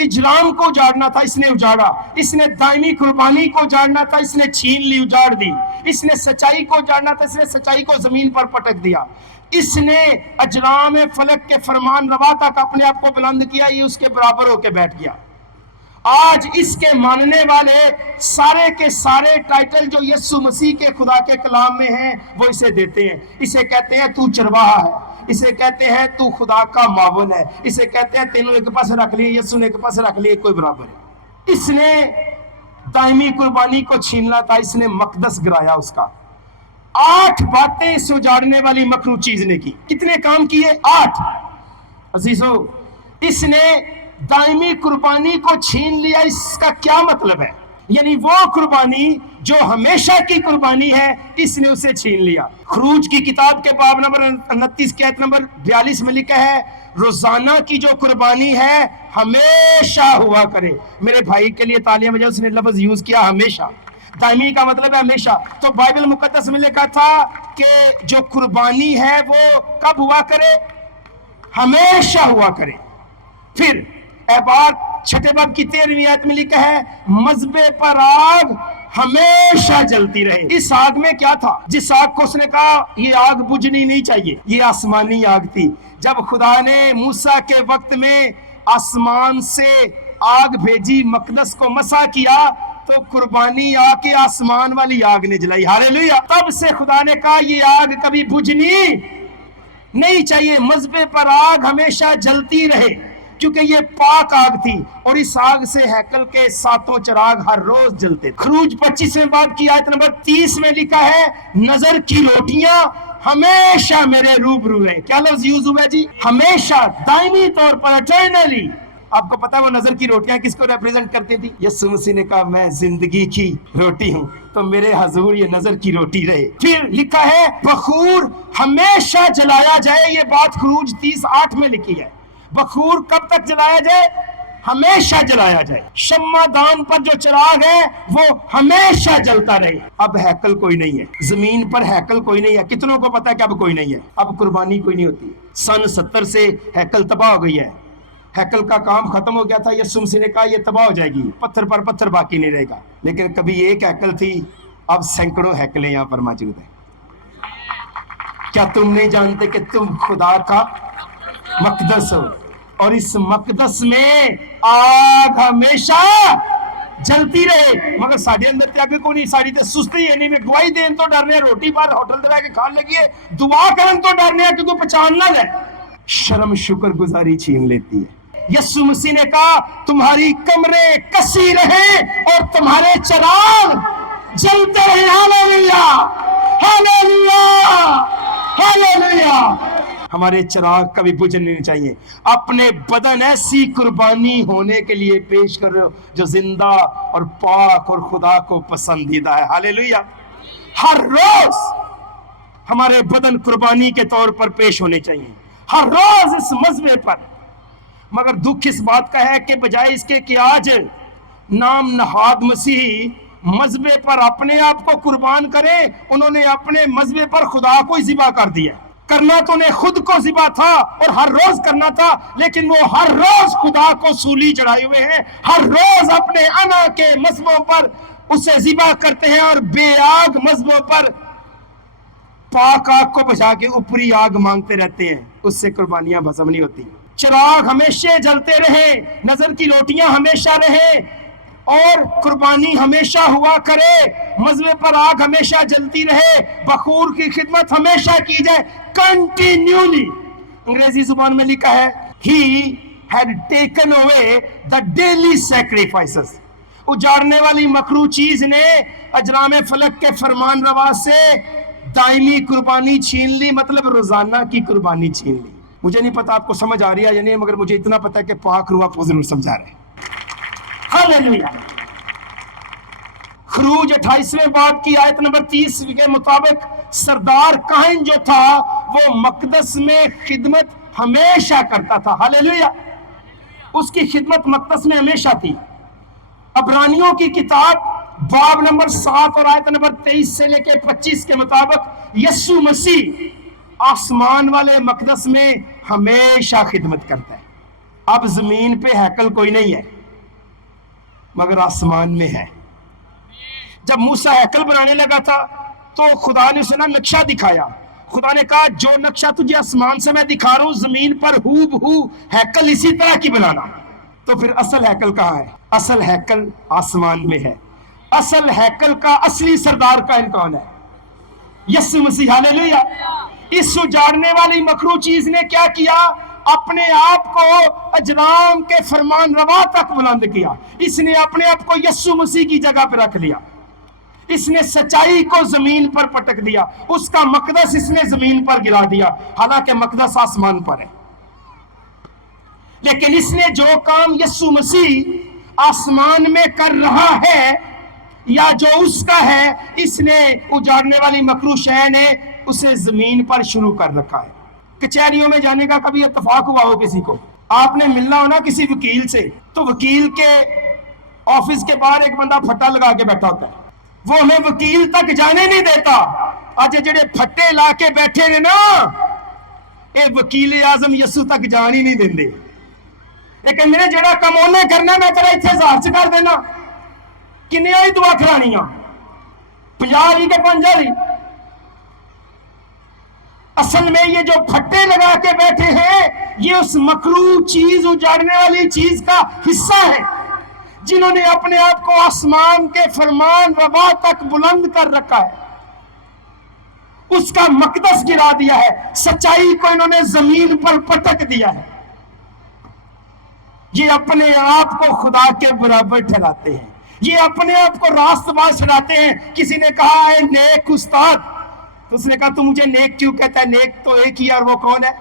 इजराम को उजाड़ना था, इसने उजाड़ा। इसने दायमी कुर्बानी को उजाड़ना था, इसने छीन ली, उजाड़ दी। इसने सच्चाई को उजाड़ना था, इसने सच्चाई को जमीन पर पटक दिया। इसने इजराम फलक के फरमान रवा तक अपने आप को बुलंद किया, ये उसके बराबर होकर बैठ गया। आज इसके मानने वाले सारे के सारे टाइटल जो यीशु मसीह के खुदा के कलाम में हैं वो इसे देते हैं। इसे कहते हैं तू चरवाहा है, इसे कहते हैं तू खुदा का मावन है, इसे कहते हैं तेनों एक पास रख लिए, यीशु ने एक पास रख लिए, कोई बराबर है। इसने दायमी कुर्बानी को छीनना था, इसने मकदस गिराया उसका। 8 बातें इस उजाड़ने वाली मकरू चीज ने की। कितने काम किए? 8। अजीजों, इसने दायमी कुर्बानी को छीन लिया। इसका क्या मतलब है? यानी वो कुर्बानी जो हमेशा की कुर्बानी है, इसने उसे छीन लिया। खरूज की किताब के बाब नंबर 29 की आयत नंबर 42 में लिखा है, रोजाना की जो कुर्बानी है हमेशा हुआ करे। मेरे भाई के लिए तालियां बजाओ, उसने लफ्ज यूज किया हमेशा। दायमी का मतलब है हमेशा। तो बाइबल मुकद्दस में लिखा था कि जो कुर्बानी है वो कब हुआ करे? हमेशा हुआ करे। फिर एबार 6 बाब की 13वीं आयत में लिखा है, मज़बे पर आग हमेशा जलती रहे। इस आग में क्या था? जिस आग को उसने कहा ये आग बुझनी नहीं चाहिए, ये आसमानी आग थी। जब खुदा ने मूसा के वक्त में आसमान से आग भेजी, मकदस को मसा किया, तो कुर्बानी आके आसमान वाली आग ने जलाई। हालेलुया। तब से खुदा ने कहा ये आग कभी बुझनी नहीं चाहिए, मज़बे पर आग हमेशा जलती रहे, क्योंकि ये पाक आग थी और इस आग से हैकल के 7 चिराग हर रोज जलते। खरूज 25वें बाब की आयत नंबर 30 में लिखा है, नजर की रोटियां हमेशा मेरे रूबरू रहे। क्या लफ्ज यूज हुआ जी? हमेशा, दायमी तौर पर, एटर्नली। आपको पता है वो नजर की रोटियां किसको रिप्रेजेंट करती थी? यीशु मसीह ने कहा मैं जिंदगी की रोटी हूं, तो मेरे हजूर ये नजर की रोटी रहे। फिर लिखा है बखूर हमेशा जलाया जाए। ये बात खरूज 30:8 में लिखी है। बखूर कब तक जलाया जाए? हमेशा जलाया जाए। शम्मादान पर जो चिराग है वो हमेशा जलता रहे। अब हैकल कोई नहीं है, जमीन पर हैकल कोई नहीं है। कितनों को पता है कि अब कोई नहीं है? अब कुर्बानी कोई नहीं होती। सन 70 से हैकल तबाह हो गई है। हैकल का काम खत्म हो गया था। यीशु मसीह ने कहा ये तबाह हो जाएगी, पत्थर पर पत्थर बाकी नहीं रहेगा। लेकिन कभी एक हैकल थी, अब सैकड़ों हैकलें यहाँ पर मौजूद हैं। क्या तुम नहीं जानते कि तुम खुदा का मकदस हो और इस मकदस में आग हमेशा जलती रहे। मगर साढ़े अंदर त्याग को नहीं, साड़ी ते सुस्ती है नहीं, मैं गवाही देन तो डरने, रोटी बार होटल दे के खान लगी है, दुआ करन तो डरने क्योंकि पहचान ना जाए। शर्म शुक्र गुजारी छीन लेती है। यीशु मसीह ने कहा तुम्हारी कमरे कसी रहे और तुम्हारे चिराग जलते रहे। Hallelujah, hallelujah, hallelujah. हमारे चिराग कभी बुझने नहीं चाहिए। अपने बदन ऐसी कुर्बानी होने के लिए पेश कर रहे हो जो जिंदा और पाक और खुदा को पसंदीदा है। हालेलुया। हर रोज हमारे बदन कुर्बानी के तौर पर पेश होने चाहिए, हर रोज इस मजबे पर। मगर दुख इस बात का है कि बजाय इसके कि आज नाम नहाद मसीह मजबे पर अपने आप को कुर्बान करें, उन्होंने अपने मजबे पर खुदा को ही ज़िबा कर दिया। करना तो उन्हें खुद को ज़िबा था और हर रोज करना था, लेकिन वो हर रोज खुदा को सूली चढ़ाए हुए हैं, हर रोज अपने अना के मजहबों पर उसे ज़िबा करते हैं और बेआग मजहबों पर पाक आग को बचा के ऊपरी आग मांगते रहते हैं। उससे कुर्बानियां भस्म नहीं होती। चिराग हमेशा जलते रहे, नजर की रोटियां हमेशा रहे और कुर्बानी हमेशा हुआ करे, मजबे पर आग हमेशा जलती रहे, बखूर की खिदमत हमेशा की जाए, कंटिन्यूली। अंग्रेजी जुबान में लिखा है he had taken away the daily sacrifices। उजाड़ने वाली मकरू चीज ने अजराम फलक के फरमान रवा से दायमी कुर्बानी छीन ली, मतलब रोजाना की कुर्बानी छीन ली। मुझे नहीं पता आपको समझ आ रही है या नहीं, मगर मुझे इतना पता है कि पाक रूह आपको जरूर समझा रहे हैं। हालेलुया। खरूज 28वें बाब की आयत नंबर 30 के मुताबिक सरदार काहिन जो था वो मकदस में खिदमत हमेशा करता था। हालेलुया। उसकी खिदमत मकदस में हमेशा थी। अबरानियों की किताब बाब नंबर 7 और आयत नंबर 23 से लेकर 25 के मुताबिक यीशु मसीह आसमान वाले मकदस में हमेशा खिदमत करता है। अब जमीन पे हैकल कोई नहीं है, मगर आसमान में है। जब मूसा हैकल बनाने लगा था तो खुदा ने उसे ना नक्शा दिखाया। खुदा ने कहा जो नक्शा तुझे आसमान से मैं दिखा रहा हूं, जमीन पर हूबहू हैकल इसी तरह की बनाना। तो फिर असल हैकल कहाँ है? असल हैकल आसमान में है। असल हैकल का असली सरदार कायन कौन है? यीशु मसीह। हालेलुया। इस उजाड़ने वाली मकरू चीज ने क्या किया? अपने आप को अजराम के फरमान रवा तक बुलंद किया। इसने अपने आप को यीशु मसीह की जगह पर रख लिया। इसने सच्चाई को जमीन पर पटक दिया। उसका मकदस इसने जमीन पर गिरा दिया, हालांकि मकदस आसमान पर है। लेकिन इसने जो काम यीशु मसीह आसमान में कर रहा है या जो उसका है, इसने उजाड़ने वाली मकरू शय ने उसे जमीन पर शुरू कर रखा है। कचहरियों में जाने का कभी इत्तेफाक हुआ हो किसी को? आपने मिलना हो ना किसी वकील से, तो वकील के ऑफिस के बाहर एक बंदा फट्टा लगा के बैठा होता है। वो हमें वकील तक जाने नहीं देता। आज जेड़े फट्टे ला के बैठे ने ना, ये वकील आजम यीशु तक जान ही नहीं देंगे। ये कहते ने जेड़ा काम उन्हें करना मैं तेरा इत्थे ज़ाहर च कर देना। किन्ने ही दुआ करानियां? 50 के 50। असल में ये जो फट्टे लगा के बैठे हैं, ये उस मकरू चीज, उजाड़ने वाली चीज का हिस्सा है, जिन्होंने अपने आप को आसमान के फरमान रवा तक बुलंद कर रखा है। उसका मकदस गिरा दिया है, सच्चाई को इन्होंने जमीन पर पटक दिया है। ये अपने आप को खुदा के बराबर ठहराते हैं, ये अपने आप को रास्तबाज ठहराते हैं। किसी ने कहा है नेक उस्ताद, तो उसने कहा तू मुझे नेक क्यों कहता है? नेक तो एक ही है, और वो कौन है?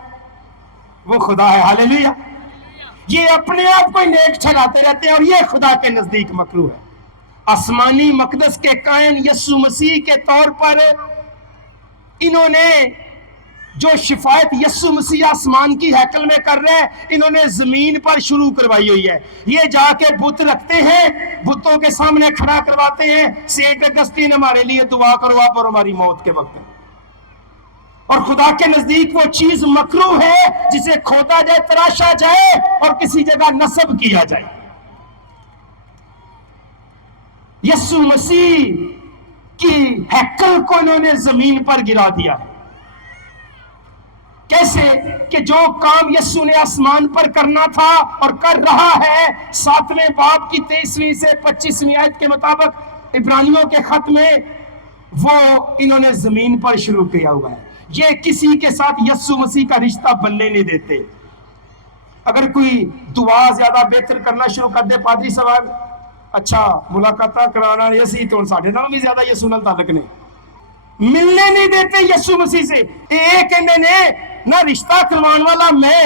वो खुदा है। हालेलुया। ये अपने आप को नेक ठहराते रहते हैं और ये खुदा के नजदीक मकरू है। आसमानी मकदस के कायन यीशु मसीह के तौर पर इन्होंने जो शिफायत यीशु मसीह आसमान की हैकल में कर रहे हैं, इन्होंने जमीन पर शुरू करवाई हुई है। ये जाके बुत रखते हैं, बुतों के सामने खड़ा करवाते हैं, सेंट अगस्तीन हमारे लिए दुआ करो आप और हमारी मौत के वक्त। और खुदा के नजदीक वो चीज मकरू है जिसे खोदा जाए, तराशा जाए और किसी जगह नस्ब किया जाए। यीशु मसीह की हैकल को इन्होंने जमीन पर गिरा दिया है। कैसे कि जो काम यीशु ने आसमान पर करना था और कर रहा है, 7वें बाब की 23वीं से 25वीं आयत के मुताबिक इब्रानियों के खत में, वो इन्होंने जमीन पर शुरू किया हुआ है। ये किसी के साथ यीशु मसीह का रिश्ता बनने नहीं देते। अगर कोई दुआ ज्यादा बेहतर करना शुरू कर दे, पादरी साहब अच्छा मुलाकात कराना ये सी तो साढ़े नालों भी ज्यादा यीशु नाल ताल्लुक ने, मिलने नहीं देते यीशु मसीह से। ये कहते ने ना रिश्ता करवाने वाला मैं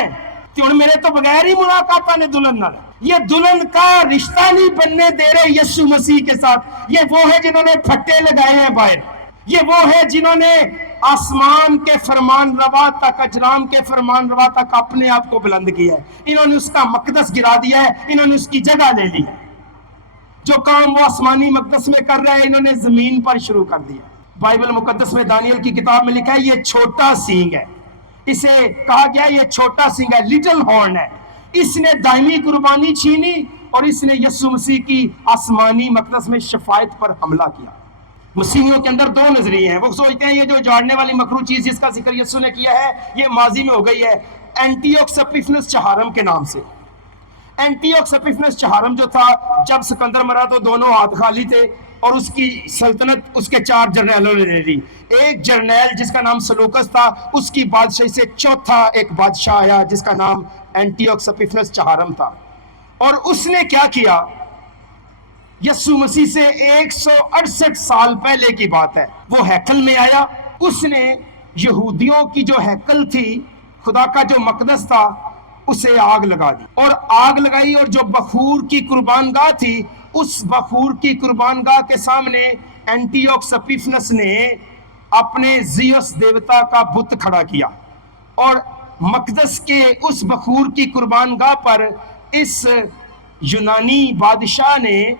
ते हुण मेरे तो बगैर ही मुलाकात ने दुल्हन नाल। ये दुल्हन का रिश्ता नहीं बनने दे रहे यीशु मसीह के साथ। ये वो है जिन्होंने फट्टे लगाए हैं बाहर, ये वो है जिन्होंने आसमान के फरमान रवा तक, अजराम के फरमान रवा तक अपने आप को बुलंद किया है। इन्होंने उसका मकदस गिरा दिया है, इन्होंने उसकी जगह ले ली है। जो काम वो आसमानी मकदस में कर रहे हैं, इन्होंने जमीन पर शुरू कर दिया। बाइबल मुकद्दस में दानियल की किताब में लिखा है ये छोटा सींग है, इसे कहा गया ये छोटा सींग है, लिटिल हॉर्न है। इसने दायमी कुर्बानी छीनी और इसने यीशु मसीह की आसमानी मकदस में शफायत पर हमला किया। मुस्लिमों के अंदर दो नजरिए हैं। वो सोचते हैं ये जो जाड़ने वाली मकरू चीज जिसका जिक्र यीशु ने किया है ये माजी में हो गई है, एंटीओकस एपिफेनस चहारम के नाम से। एंटीओकस एपिफेनस चहारम जो था, जब सिकंदर मरा तो दोनों हाथ खाली थे और उसकी सल्तनत उसके 4 जर्नैलों ने ले ली। एक जर्नैल जिसका नाम सलूकस था, उसकी बादशाही से चौथा एक बादशाह आया जिसका नाम एंटीओकस एपिफेनस चहारम था। और उसने क्या किया, यीशु मसीह से 168 साल पहले की बात है, वो हैकल में आया। उसने यहूदियों की जो हैकल थी, खुदा का जो मकदस था, उसे आग लगा दी और आग लगाई। और जो बखूर की कुर्बानगाह थी, उस बखूर की कुर्बानगाह के सामने एंटीओकस एपिफेनस ने अपने जियस देवता का बुत खड़ा किया और मकदस के उस बखूर की कुर्बानगाह पर इस यूनानी बादशाह ने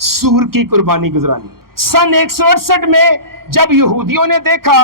सूर की कुर्बानी गुजरानी। सन 168 में जब यहूदियों ने देखा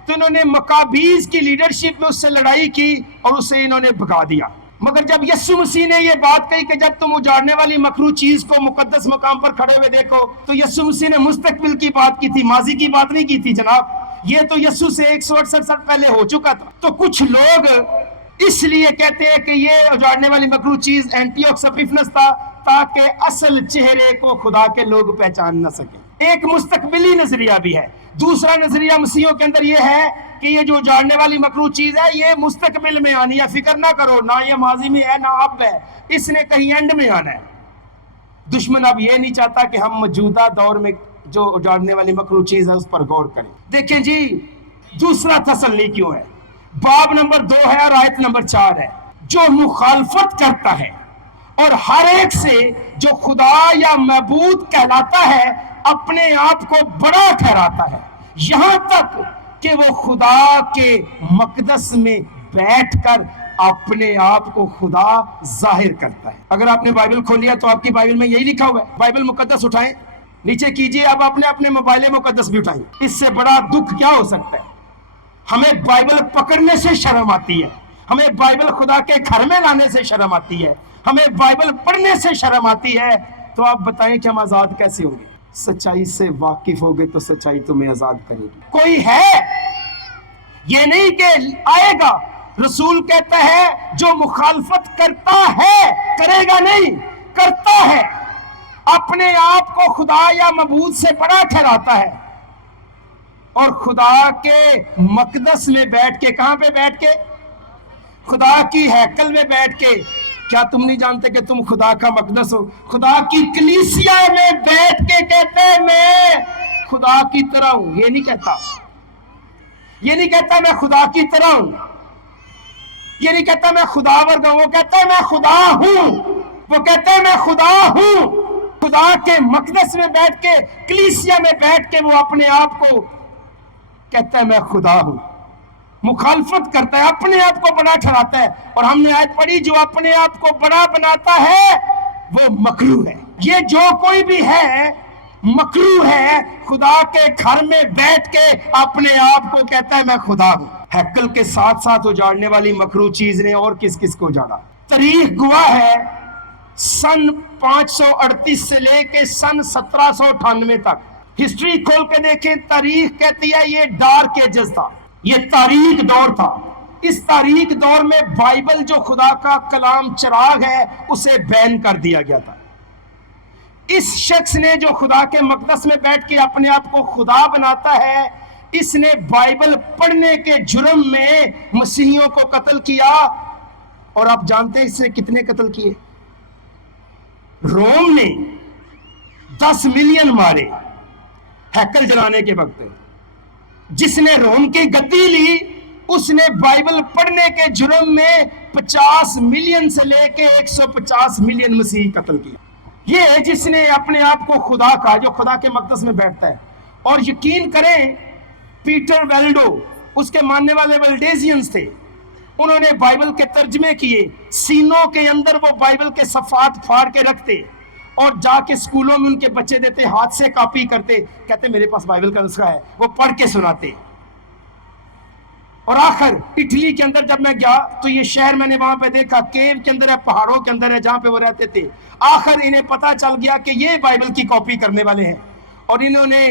तो इन्होंने मकाबीज की लीडरशिप में उससे लड़ाई की और उसे इन्होंने भगा दिया। मगर जब यीशु मसीह ने ये बात कही कि जब तुम उजाड़ने वाली मकरू चीज को मुकद्दस मकाम पर खड़े हुए देखो, तो यीशु मसीह ने मुस्तकबिल की बात की थी, माजी की बात नहीं की थी जनाब। ये तो यीशु से 168 साल पहले हो चुका था। तो कुछ लोग इसलिए कहते हैं कि ये उजाड़ने वाली मकरू चीज एंटीओकस एपिफेनस था ताकि असल चेहरे को खुदा के लोग पहचान न सके। एक मुस्तकबिली नजरिया भी है। दूसरा नजरिया मसीहों के अंदर यह है कि ये जो उजाड़ने वाली मकरू चीज है ये मुस्तकबिल में आनी है, फिक्र ना करो, ना ये माजी में है ना अब है, इसने कहीं एंड में आना है। दुश्मन अब ये नहीं चाहता कि हम मौजूदा दौर में जो उजाड़ने वाली मकरू चीज है उस पर गौर करें। देखें जी, दूसरा तसल्ली क्यों है, बाब नंबर 2 है और आयत नंबर 4 है। जो मुखालफत करता है और हर एक से जो खुदा या महबूद कहलाता है अपने आप को बड़ा ठहराता है, यहां तक कि वो खुदा के मकदस में बैठकर अपने आप को खुदा जाहिर करता है। अगर आपने बाइबल खोलिया तो आपकी बाइबल में यही लिखा हुआ है। बाइबल मुकद्दस उठाएं, नीचे कीजिए, अब अपने अपने मोबाइल मुकद्दस भी उठाएं। इससे बड़ा दुख क्या हो सकता है। हमें बाइबल पकड़ने से शर्म आती है, हमें बाइबल खुदा के घर में लाने से शर्म आती है, हमें बाइबल पढ़ने से शर्म आती है। तो आप बताएं कि हम आजाद कैसे होंगे। सच्चाई से वाकिफ होगे तो सच्चाई तुम्हें आजाद करेगी। कोई है, ये नहीं कि आएगा। रसूल कहता है जो मुखालफत करता है, करेगा नहीं, करता है, अपने आप को खुदा या मबूद से बड़ा ठहराता है और खुदा के मकदस में बैठ के, कहां पे बैठ के, खुदा की हैकल में बैठ के, क्या तुम नहीं जानते कि तुम खुदा का मकदस हो। खुदा की कलीसिया में बैठ के कहते हैं मैं खुदा की तरह हूं। ये नहीं कहता, ये नहीं कहता मैं खुदा की तरह हूं, ये नहीं कहता मैं खुदा वर्ग हूं, वो कहता है मैं खुदा हूं। वो कहता है मैं खुदा हूं। खुदा के मकदस में बैठ के, कलीसिया में बैठ के वो अपने आप को कहता है मैं खुदा हूं। मुखालफत करता है, अपने आप को बड़ा ठहराता है। और हमने आयत पढ़ी, जो अपने आप को बड़ा बनाता है वो मकरू है। ये जो कोई भी है मकरू है, खुदा के घर में बैठ के अपने आप को कहता है मैं खुदा हूं। हैकल के साथ साथ उजाड़ने वाली मकरू चीज ने और किस किस को उजाड़ा। तारीख गवाह है, सन 538 से लेके सन 1798 तक हिस्ट्री खोल के देखें, तारीख कहती है ये डार्क एजेस था, ये तारीख दौर था। इस तारीख दौर में बाइबल जो खुदा का कलाम चिराग है उसे बैन कर दिया गया था। इस शख्स ने जो खुदा के मकदस में बैठ के अपने आप को खुदा बनाता है, इसने बाइबल पढ़ने के जुर्म में मसीहियों को कत्ल किया। और आप जानते हैं इसने कितने कत्ल किए? रोम ने 10 मिलियन मारे हैकल जलाने के वक्त। जिसने रोम की गद्दी ली उसने बाइबल पढ़ने के जुर्म में 50 मिलियन से लेके 150 मिलियन मसीही कत्ल किया। ये जिसने अपने आप को खुदा का, जो खुदा के मकदस में बैठता है। और यकीन करें, पीटर वेल्डो, उसके मानने वाले वेल्डेजियंस थे, उन्होंने बाइबल के तर्जमे किए। सीनों के अंदर वो बाइबल के सफात फाड़ के रखते और जाके स्कूलों में उनके बच्चे देते, हाथ से कॉपी करते, कहते मेरे पास बाइबल का नुस्खा है, वो पढ़ के सुनाते। और आखिर इटली के अंदर जब मैं गया तो ये शहर मैंने वहां पे देखा, केव के अंदर है, पहाड़ों के अंदर है, जहां पे वो रहते थे। आखिर इन्हें पता चल गया कि ये बाइबल की कॉपी करने वाले हैं और इन्होंने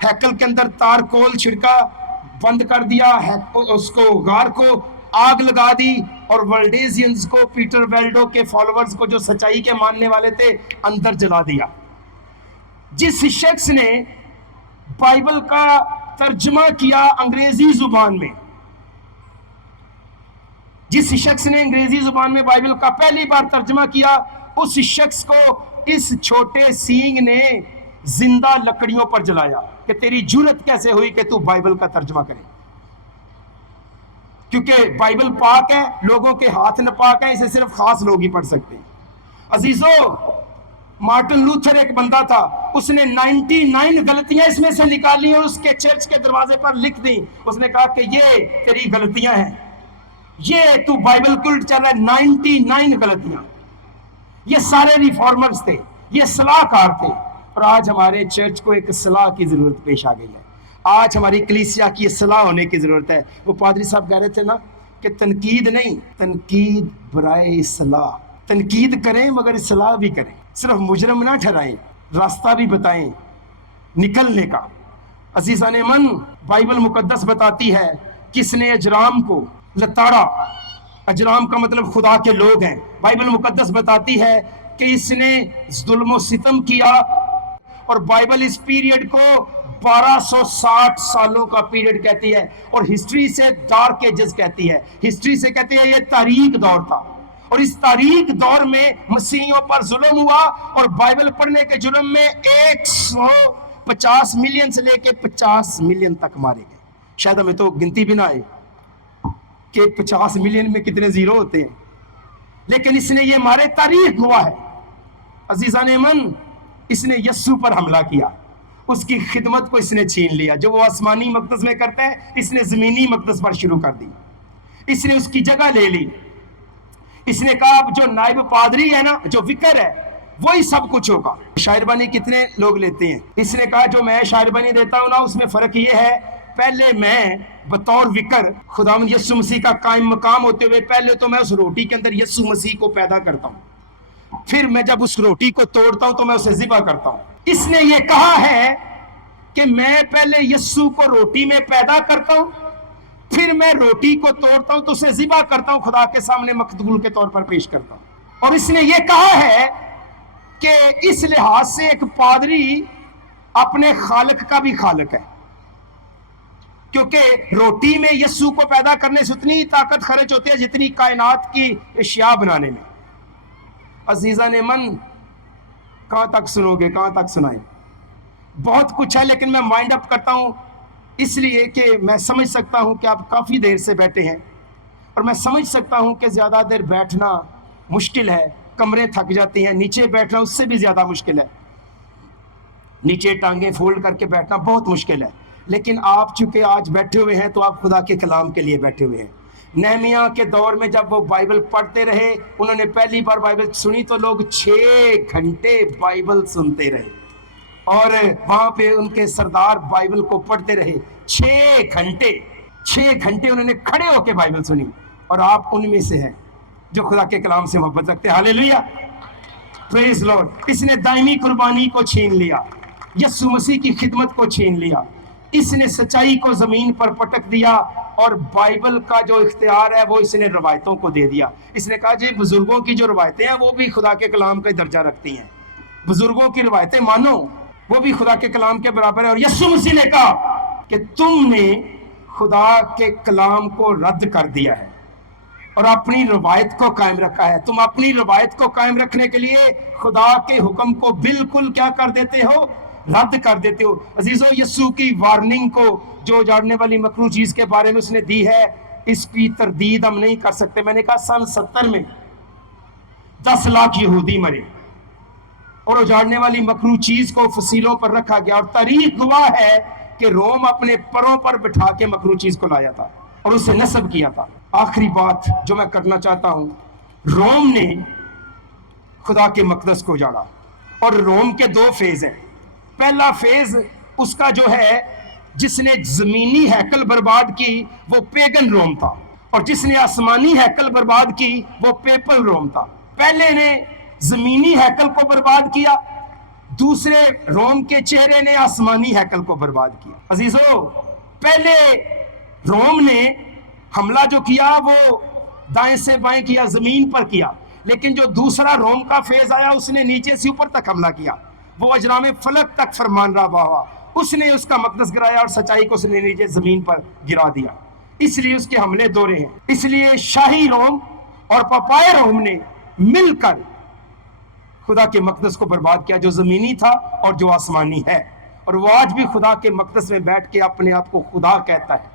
हैकल के अंदर तारकोल छिड़का, बंद कर दिया, उसको गार को आग लगा दी और वर्ल्डेजियंस को, पीटर वेल्डो के फॉलोअर्स को, जो सच्चाई के मानने वाले थे, अंदर जला दिया। जिस शख्स ने बाइबल का तर्जमा किया अंग्रेजी जुबान में, जिस शख्स ने अंग्रेजी जुबान में बाइबल का पहली बार तर्जमा किया, उस शख्स को इस छोटे सींग ने जिंदा लकड़ियों पर जलाया कि तेरी जुर्रत कैसे हुई कि तू बाइबल का तर्जमा करे। क्योंकि बाइबल पाक है, लोगों के हाथ नापाक है, इसे सिर्फ खास लोग ही पढ़ सकते हैं। अजीजों, मार्टिन लूथर एक बंदा था, उसने 99 गलतियां इसमें से निकाली और उसके चर्च के दरवाजे पर लिख दी। उसने कहा कि ये तेरी गलतियां हैं, ये तू बाइबल कुल्ट चल रहा है, 99 गलतियां। ये सारे रिफॉर्मर्स थे, ये सलाहकार थे। और आज हमारे चर्च को एक सलाह की जरूरत पेश आ गई है। आज हमारी कलीसिया की सलाह होने की जरूरत है। वो पादरी साहब कह रहे थे ना कि तनकीद नहीं, तनकीद बराए सलाह। तनकीद करें मगर सलाह भी करें, सिर्फ मुजरम ना ठहराएं, रास्ता भी बताएं निकलने का। अजीज़ान मन, बाइबल मुकद्दस बताती है किसने अजराम को लताड़ा, अजराम का मतलब खुदा के लोग हैं। बाइबल मुकद्दस बताती है कि इसने जुल्म सितम किया। और बाइबल इस पीरियड को 1260 सालों का पीरियड कहती है और हिस्ट्री से डार्क एजेस कहती है। हिस्ट्री से कहती है ये तारीख दौर था और इस तारीख दौर में मसीहियों पर जुल्म हुआ और बाइबल पढ़ने के जुर्म में 150 मिलियन से लेके 50 मिलियन तक मारे गए। शायद हमें तो गिनती भी ना आए कि 50 मिलियन में कितने जीरो होते हैं, लेकिन इसने ये मारे, तारीख हुआ है। अजीज़ान मन, इसने यस्सु पर हमला किया, उसकी खिदमत को इसने छीन लिया। जो वो आसमानी मकदस में करता है, इसने जमीनी मकदस पर शुरू कर दी। इसने उसकी जगह ले ली। इसने कहा अब जो नायब पादरी है ना, जो विकर है, वही सब कुछ होगा। शायरबानी कितने लोग लेते हैं? इसने कहा जो मैं शायरबानी देता हूं ना, उसमें फर्क ये है, पहले मैं बतौर विकर खुदावंद यीशु मसीह का कायम मकाम होते हुए, पहले तो मैं उस रोटी के अंदर यीशु मसीह को पैदा करता हूं, फिर मैं जब उस रोटी को तोड़ता हूं तो मैं उसे ज़िबा करता हूं। इसने ये कहा है कि मैं पहले यीशु को रोटी में पैदा करता हूं, फिर मैं रोटी को तोड़ता हूं तो उसे ज़िबा करता हूं, खुदा के सामने मकबूल के तौर पर पेश करता हूं। और इसने ये कहा है कि इस लिहाज से एक पादरी अपने खालिक का भी खालिक है, क्योंकि रोटी में यीशु को पैदा करने से उतनी ताकत खर्च होती है जितनी कायनात की अशिया बनाने में। अजीज़ा ने मन, कहाँ तक सुनोगे, कहाँ तक सुनाए? बहुत कुछ है, लेकिन मैं माइंड अप करता हूँ इसलिए कि मैं समझ सकता हूँ कि आप काफ़ी देर से बैठे हैं और मैं समझ सकता हूँ कि ज़्यादा देर बैठना मुश्किल है, कमरें थक जाती हैं। नीचे बैठना उससे भी ज़्यादा मुश्किल है, नीचे टांगें फोल्ड करके बैठना बहुत मुश्किल है। लेकिन आप चूँकि आज बैठे हुए हैं तो आप खुदा के कलाम के लिए बैठे हुए हैं। नेहमिया के दौर में जब वो बाइबल पढ़ते रहे, उन्होंने पहली बार बाइबल सुनी तो लोग 6 घंटे बाइबल सुनते रहे और वहाँ पे उनके सरदार बाइबल को पढ़ते रहे 6 घंटे उन्होंने खड़े होकर बाइबल सुनी। और आप उनमें से हैं जो खुदा के कलाम से मोहब्बत रखते हैं। Hallelujah, praise Lord. इसने दायमी कुर्बानी को छीन लिया। यीशु मसीह की खिदमत को छीन लिया, इसने सच्चाई को जमीन पर पटक दिया और बाइबल का जो इख्तियार है वो इसने रवायतों को दे दिया। इसने कहा जी बुजुर्गों की जो रवायतें हैं वो भी खुदा के कलाम का दर्जा रखती हैं, बुजुर्गों की रवायतें मानो, वो भी खुदा के कलाम के बराबर है। और यीशु मसीह ने कहा कि तुमने खुदा के कलाम को रद्द कर दिया है और अपनी रवायत को कायम रखा है। तुम अपनी रवायत को कायम रखने के लिए खुदा के हुक्म को बिल्कुल क्या कर देते हो, रद्द कर देते हो। अजीजों, यीशु की वार्निंग को जो उजाड़ने वाली मकरूह चीज के बारे में उसने दी है, इसकी तरदीद हम नहीं कर सकते। मैंने कहा सन 70 में 10 लाख यहूदी मरे और उजाड़ने वाली मकरूह चीज को फसीलों पर रखा गया, और तारीख गवाह है कि रोम अपने परों पर बिठा के मकरूह चीज को लाया था और उसे नस्ब किया था। आखिरी बात जो मैं करना चाहता हूं, रोम ने खुदा के मकदस को उजाड़ा, और रोम के 2 फेज हैं। पहला फेज उसका जो है जिसने जमीनी हैकल बर्बाद की वो पेगन रोम था, और जिसने आसमानी हैकल बर्बाद की वो पेपल रोम था। पहले ने जमीनी हैकल को बर्बाद किया, दूसरे रोम के चेहरे ने आसमानी हैकल को बर्बाद किया। अजीजों, पहले रोम ने हमला जो किया वो दाएं से बाएं किया, जमीन पर किया, लेकिन जो दूसरा रोम का फेज आया उसने नीचे से ऊपर तक हमला किया। वो अजराम फलक तक फरमान रहा हुआ, उसने उसका मकदस गिराया और सच्चाई को उसने नीचे जमीन पर गिरा दिया। इसलिए उसके हमले दोहरे हैं। इसलिए शाही रोम और पपाए रोम ने मिलकर खुदा के मकदस को बर्बाद किया, जो जमीनी था और जो आसमानी है। और वो आज भी खुदा के मकदस में बैठ के अपने आप को खुदा कहता है,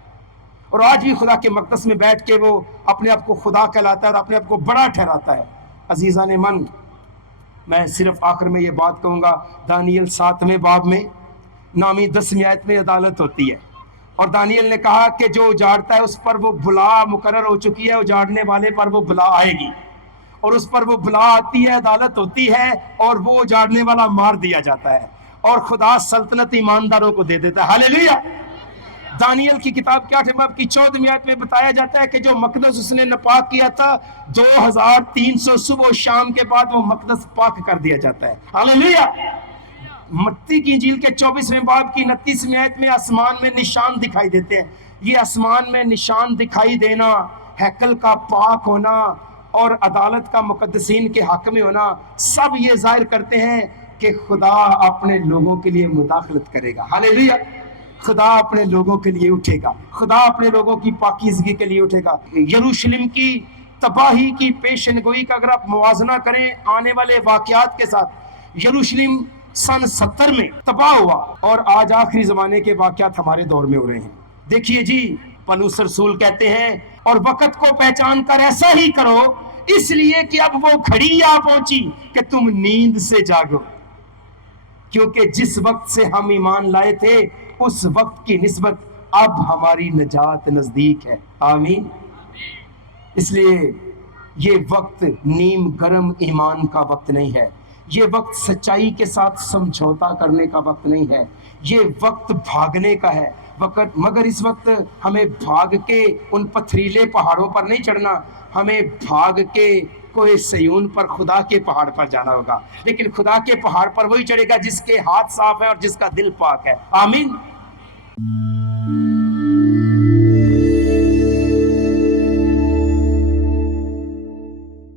और आज भी खुदा के मकदस में बैठ के वो अपने आप को खुदा कहलाता है और अपने आप को बड़ा ठहराता है। अजीज़ान मन, मैं सिर्फ आखिर में ये बात कहूँगा, दानियल 7वें बाब में नामी 10वीं आयत में अदालत होती है, और दानियल ने कहा कि जो उजाड़ता है उस पर वो बुला मुकर्रर हो चुकी है, उजाड़ने वाले पर वो बुला आएगी, और उस पर वो बुला आती है, अदालत होती है, और वो उजाड़ने वाला मार दिया जाता है, और खुदा सल्तनत ईमानदारों को दे देता है। हालेलुया। दानियल की किताब के 8वें बाब की 14वीं आयत में बताया जाता है कि जो मकदस उसने नापाक किया था, 2300 सुबह शाम के बाद वो मकदस पाक कर दिया जाता है। हालेलुया। मत्ती की इंजील के 24वें बाब की 29वीं आयत में आसमान में निशान दिखाई देते हैं। ये आसमान में निशान दिखाई देना, हैकल का पाक होना और अदालत का मुकद्दसीन के हक में होना, सब ये जाहिर करते हैं कि खुदा अपने लोगों के लिए मुदाखलत करेगा। हालेलुया। खुदा अपने लोगों के लिए उठेगा, खुदा अपने लोगों की पाकीज़गी के लिए उठेगा। यरूशलेम की तबाही की पेशनगोई का अगर आप मुवाजना करें आने वाले वाकयात के साथ, यरूशलेम सन 70 में तबाह हुआ, और आज आखिरी जमाने के वाकयात हमारे दौर में हो रहे हैं। देखिए जी, पौलुस रसूल कहते हैं, और वक्त को पहचान कर ऐसा ही करो, इसलिए कि अब वो घड़ी आ पहुंची कि तुम नींद से जागो, क्योंकि जिस वक्त से हम ईमान लाए थे उस वक्त की निस्बत अब हमारी नजात नजदीक है। आमीन। इसलिए ये वक्त नीम गरम ईमान का वक्त नहीं है, ये वक्त सच्चाई के साथ समझौता करने का वक्त नहीं है, ये वक्त भागने का है वक्त। मगर इस वक्त हमें भाग के उन पथरीले पहाड़ों पर नहीं चढ़ना, हमें भाग के कोई सयून पर खुदा के पहाड़ पर जाना होगा। लेकिन खुदा के पहाड़ पर वही चढ़ेगा जिसके हाथ साफ है और जिसका दिल पाक है। आमीन।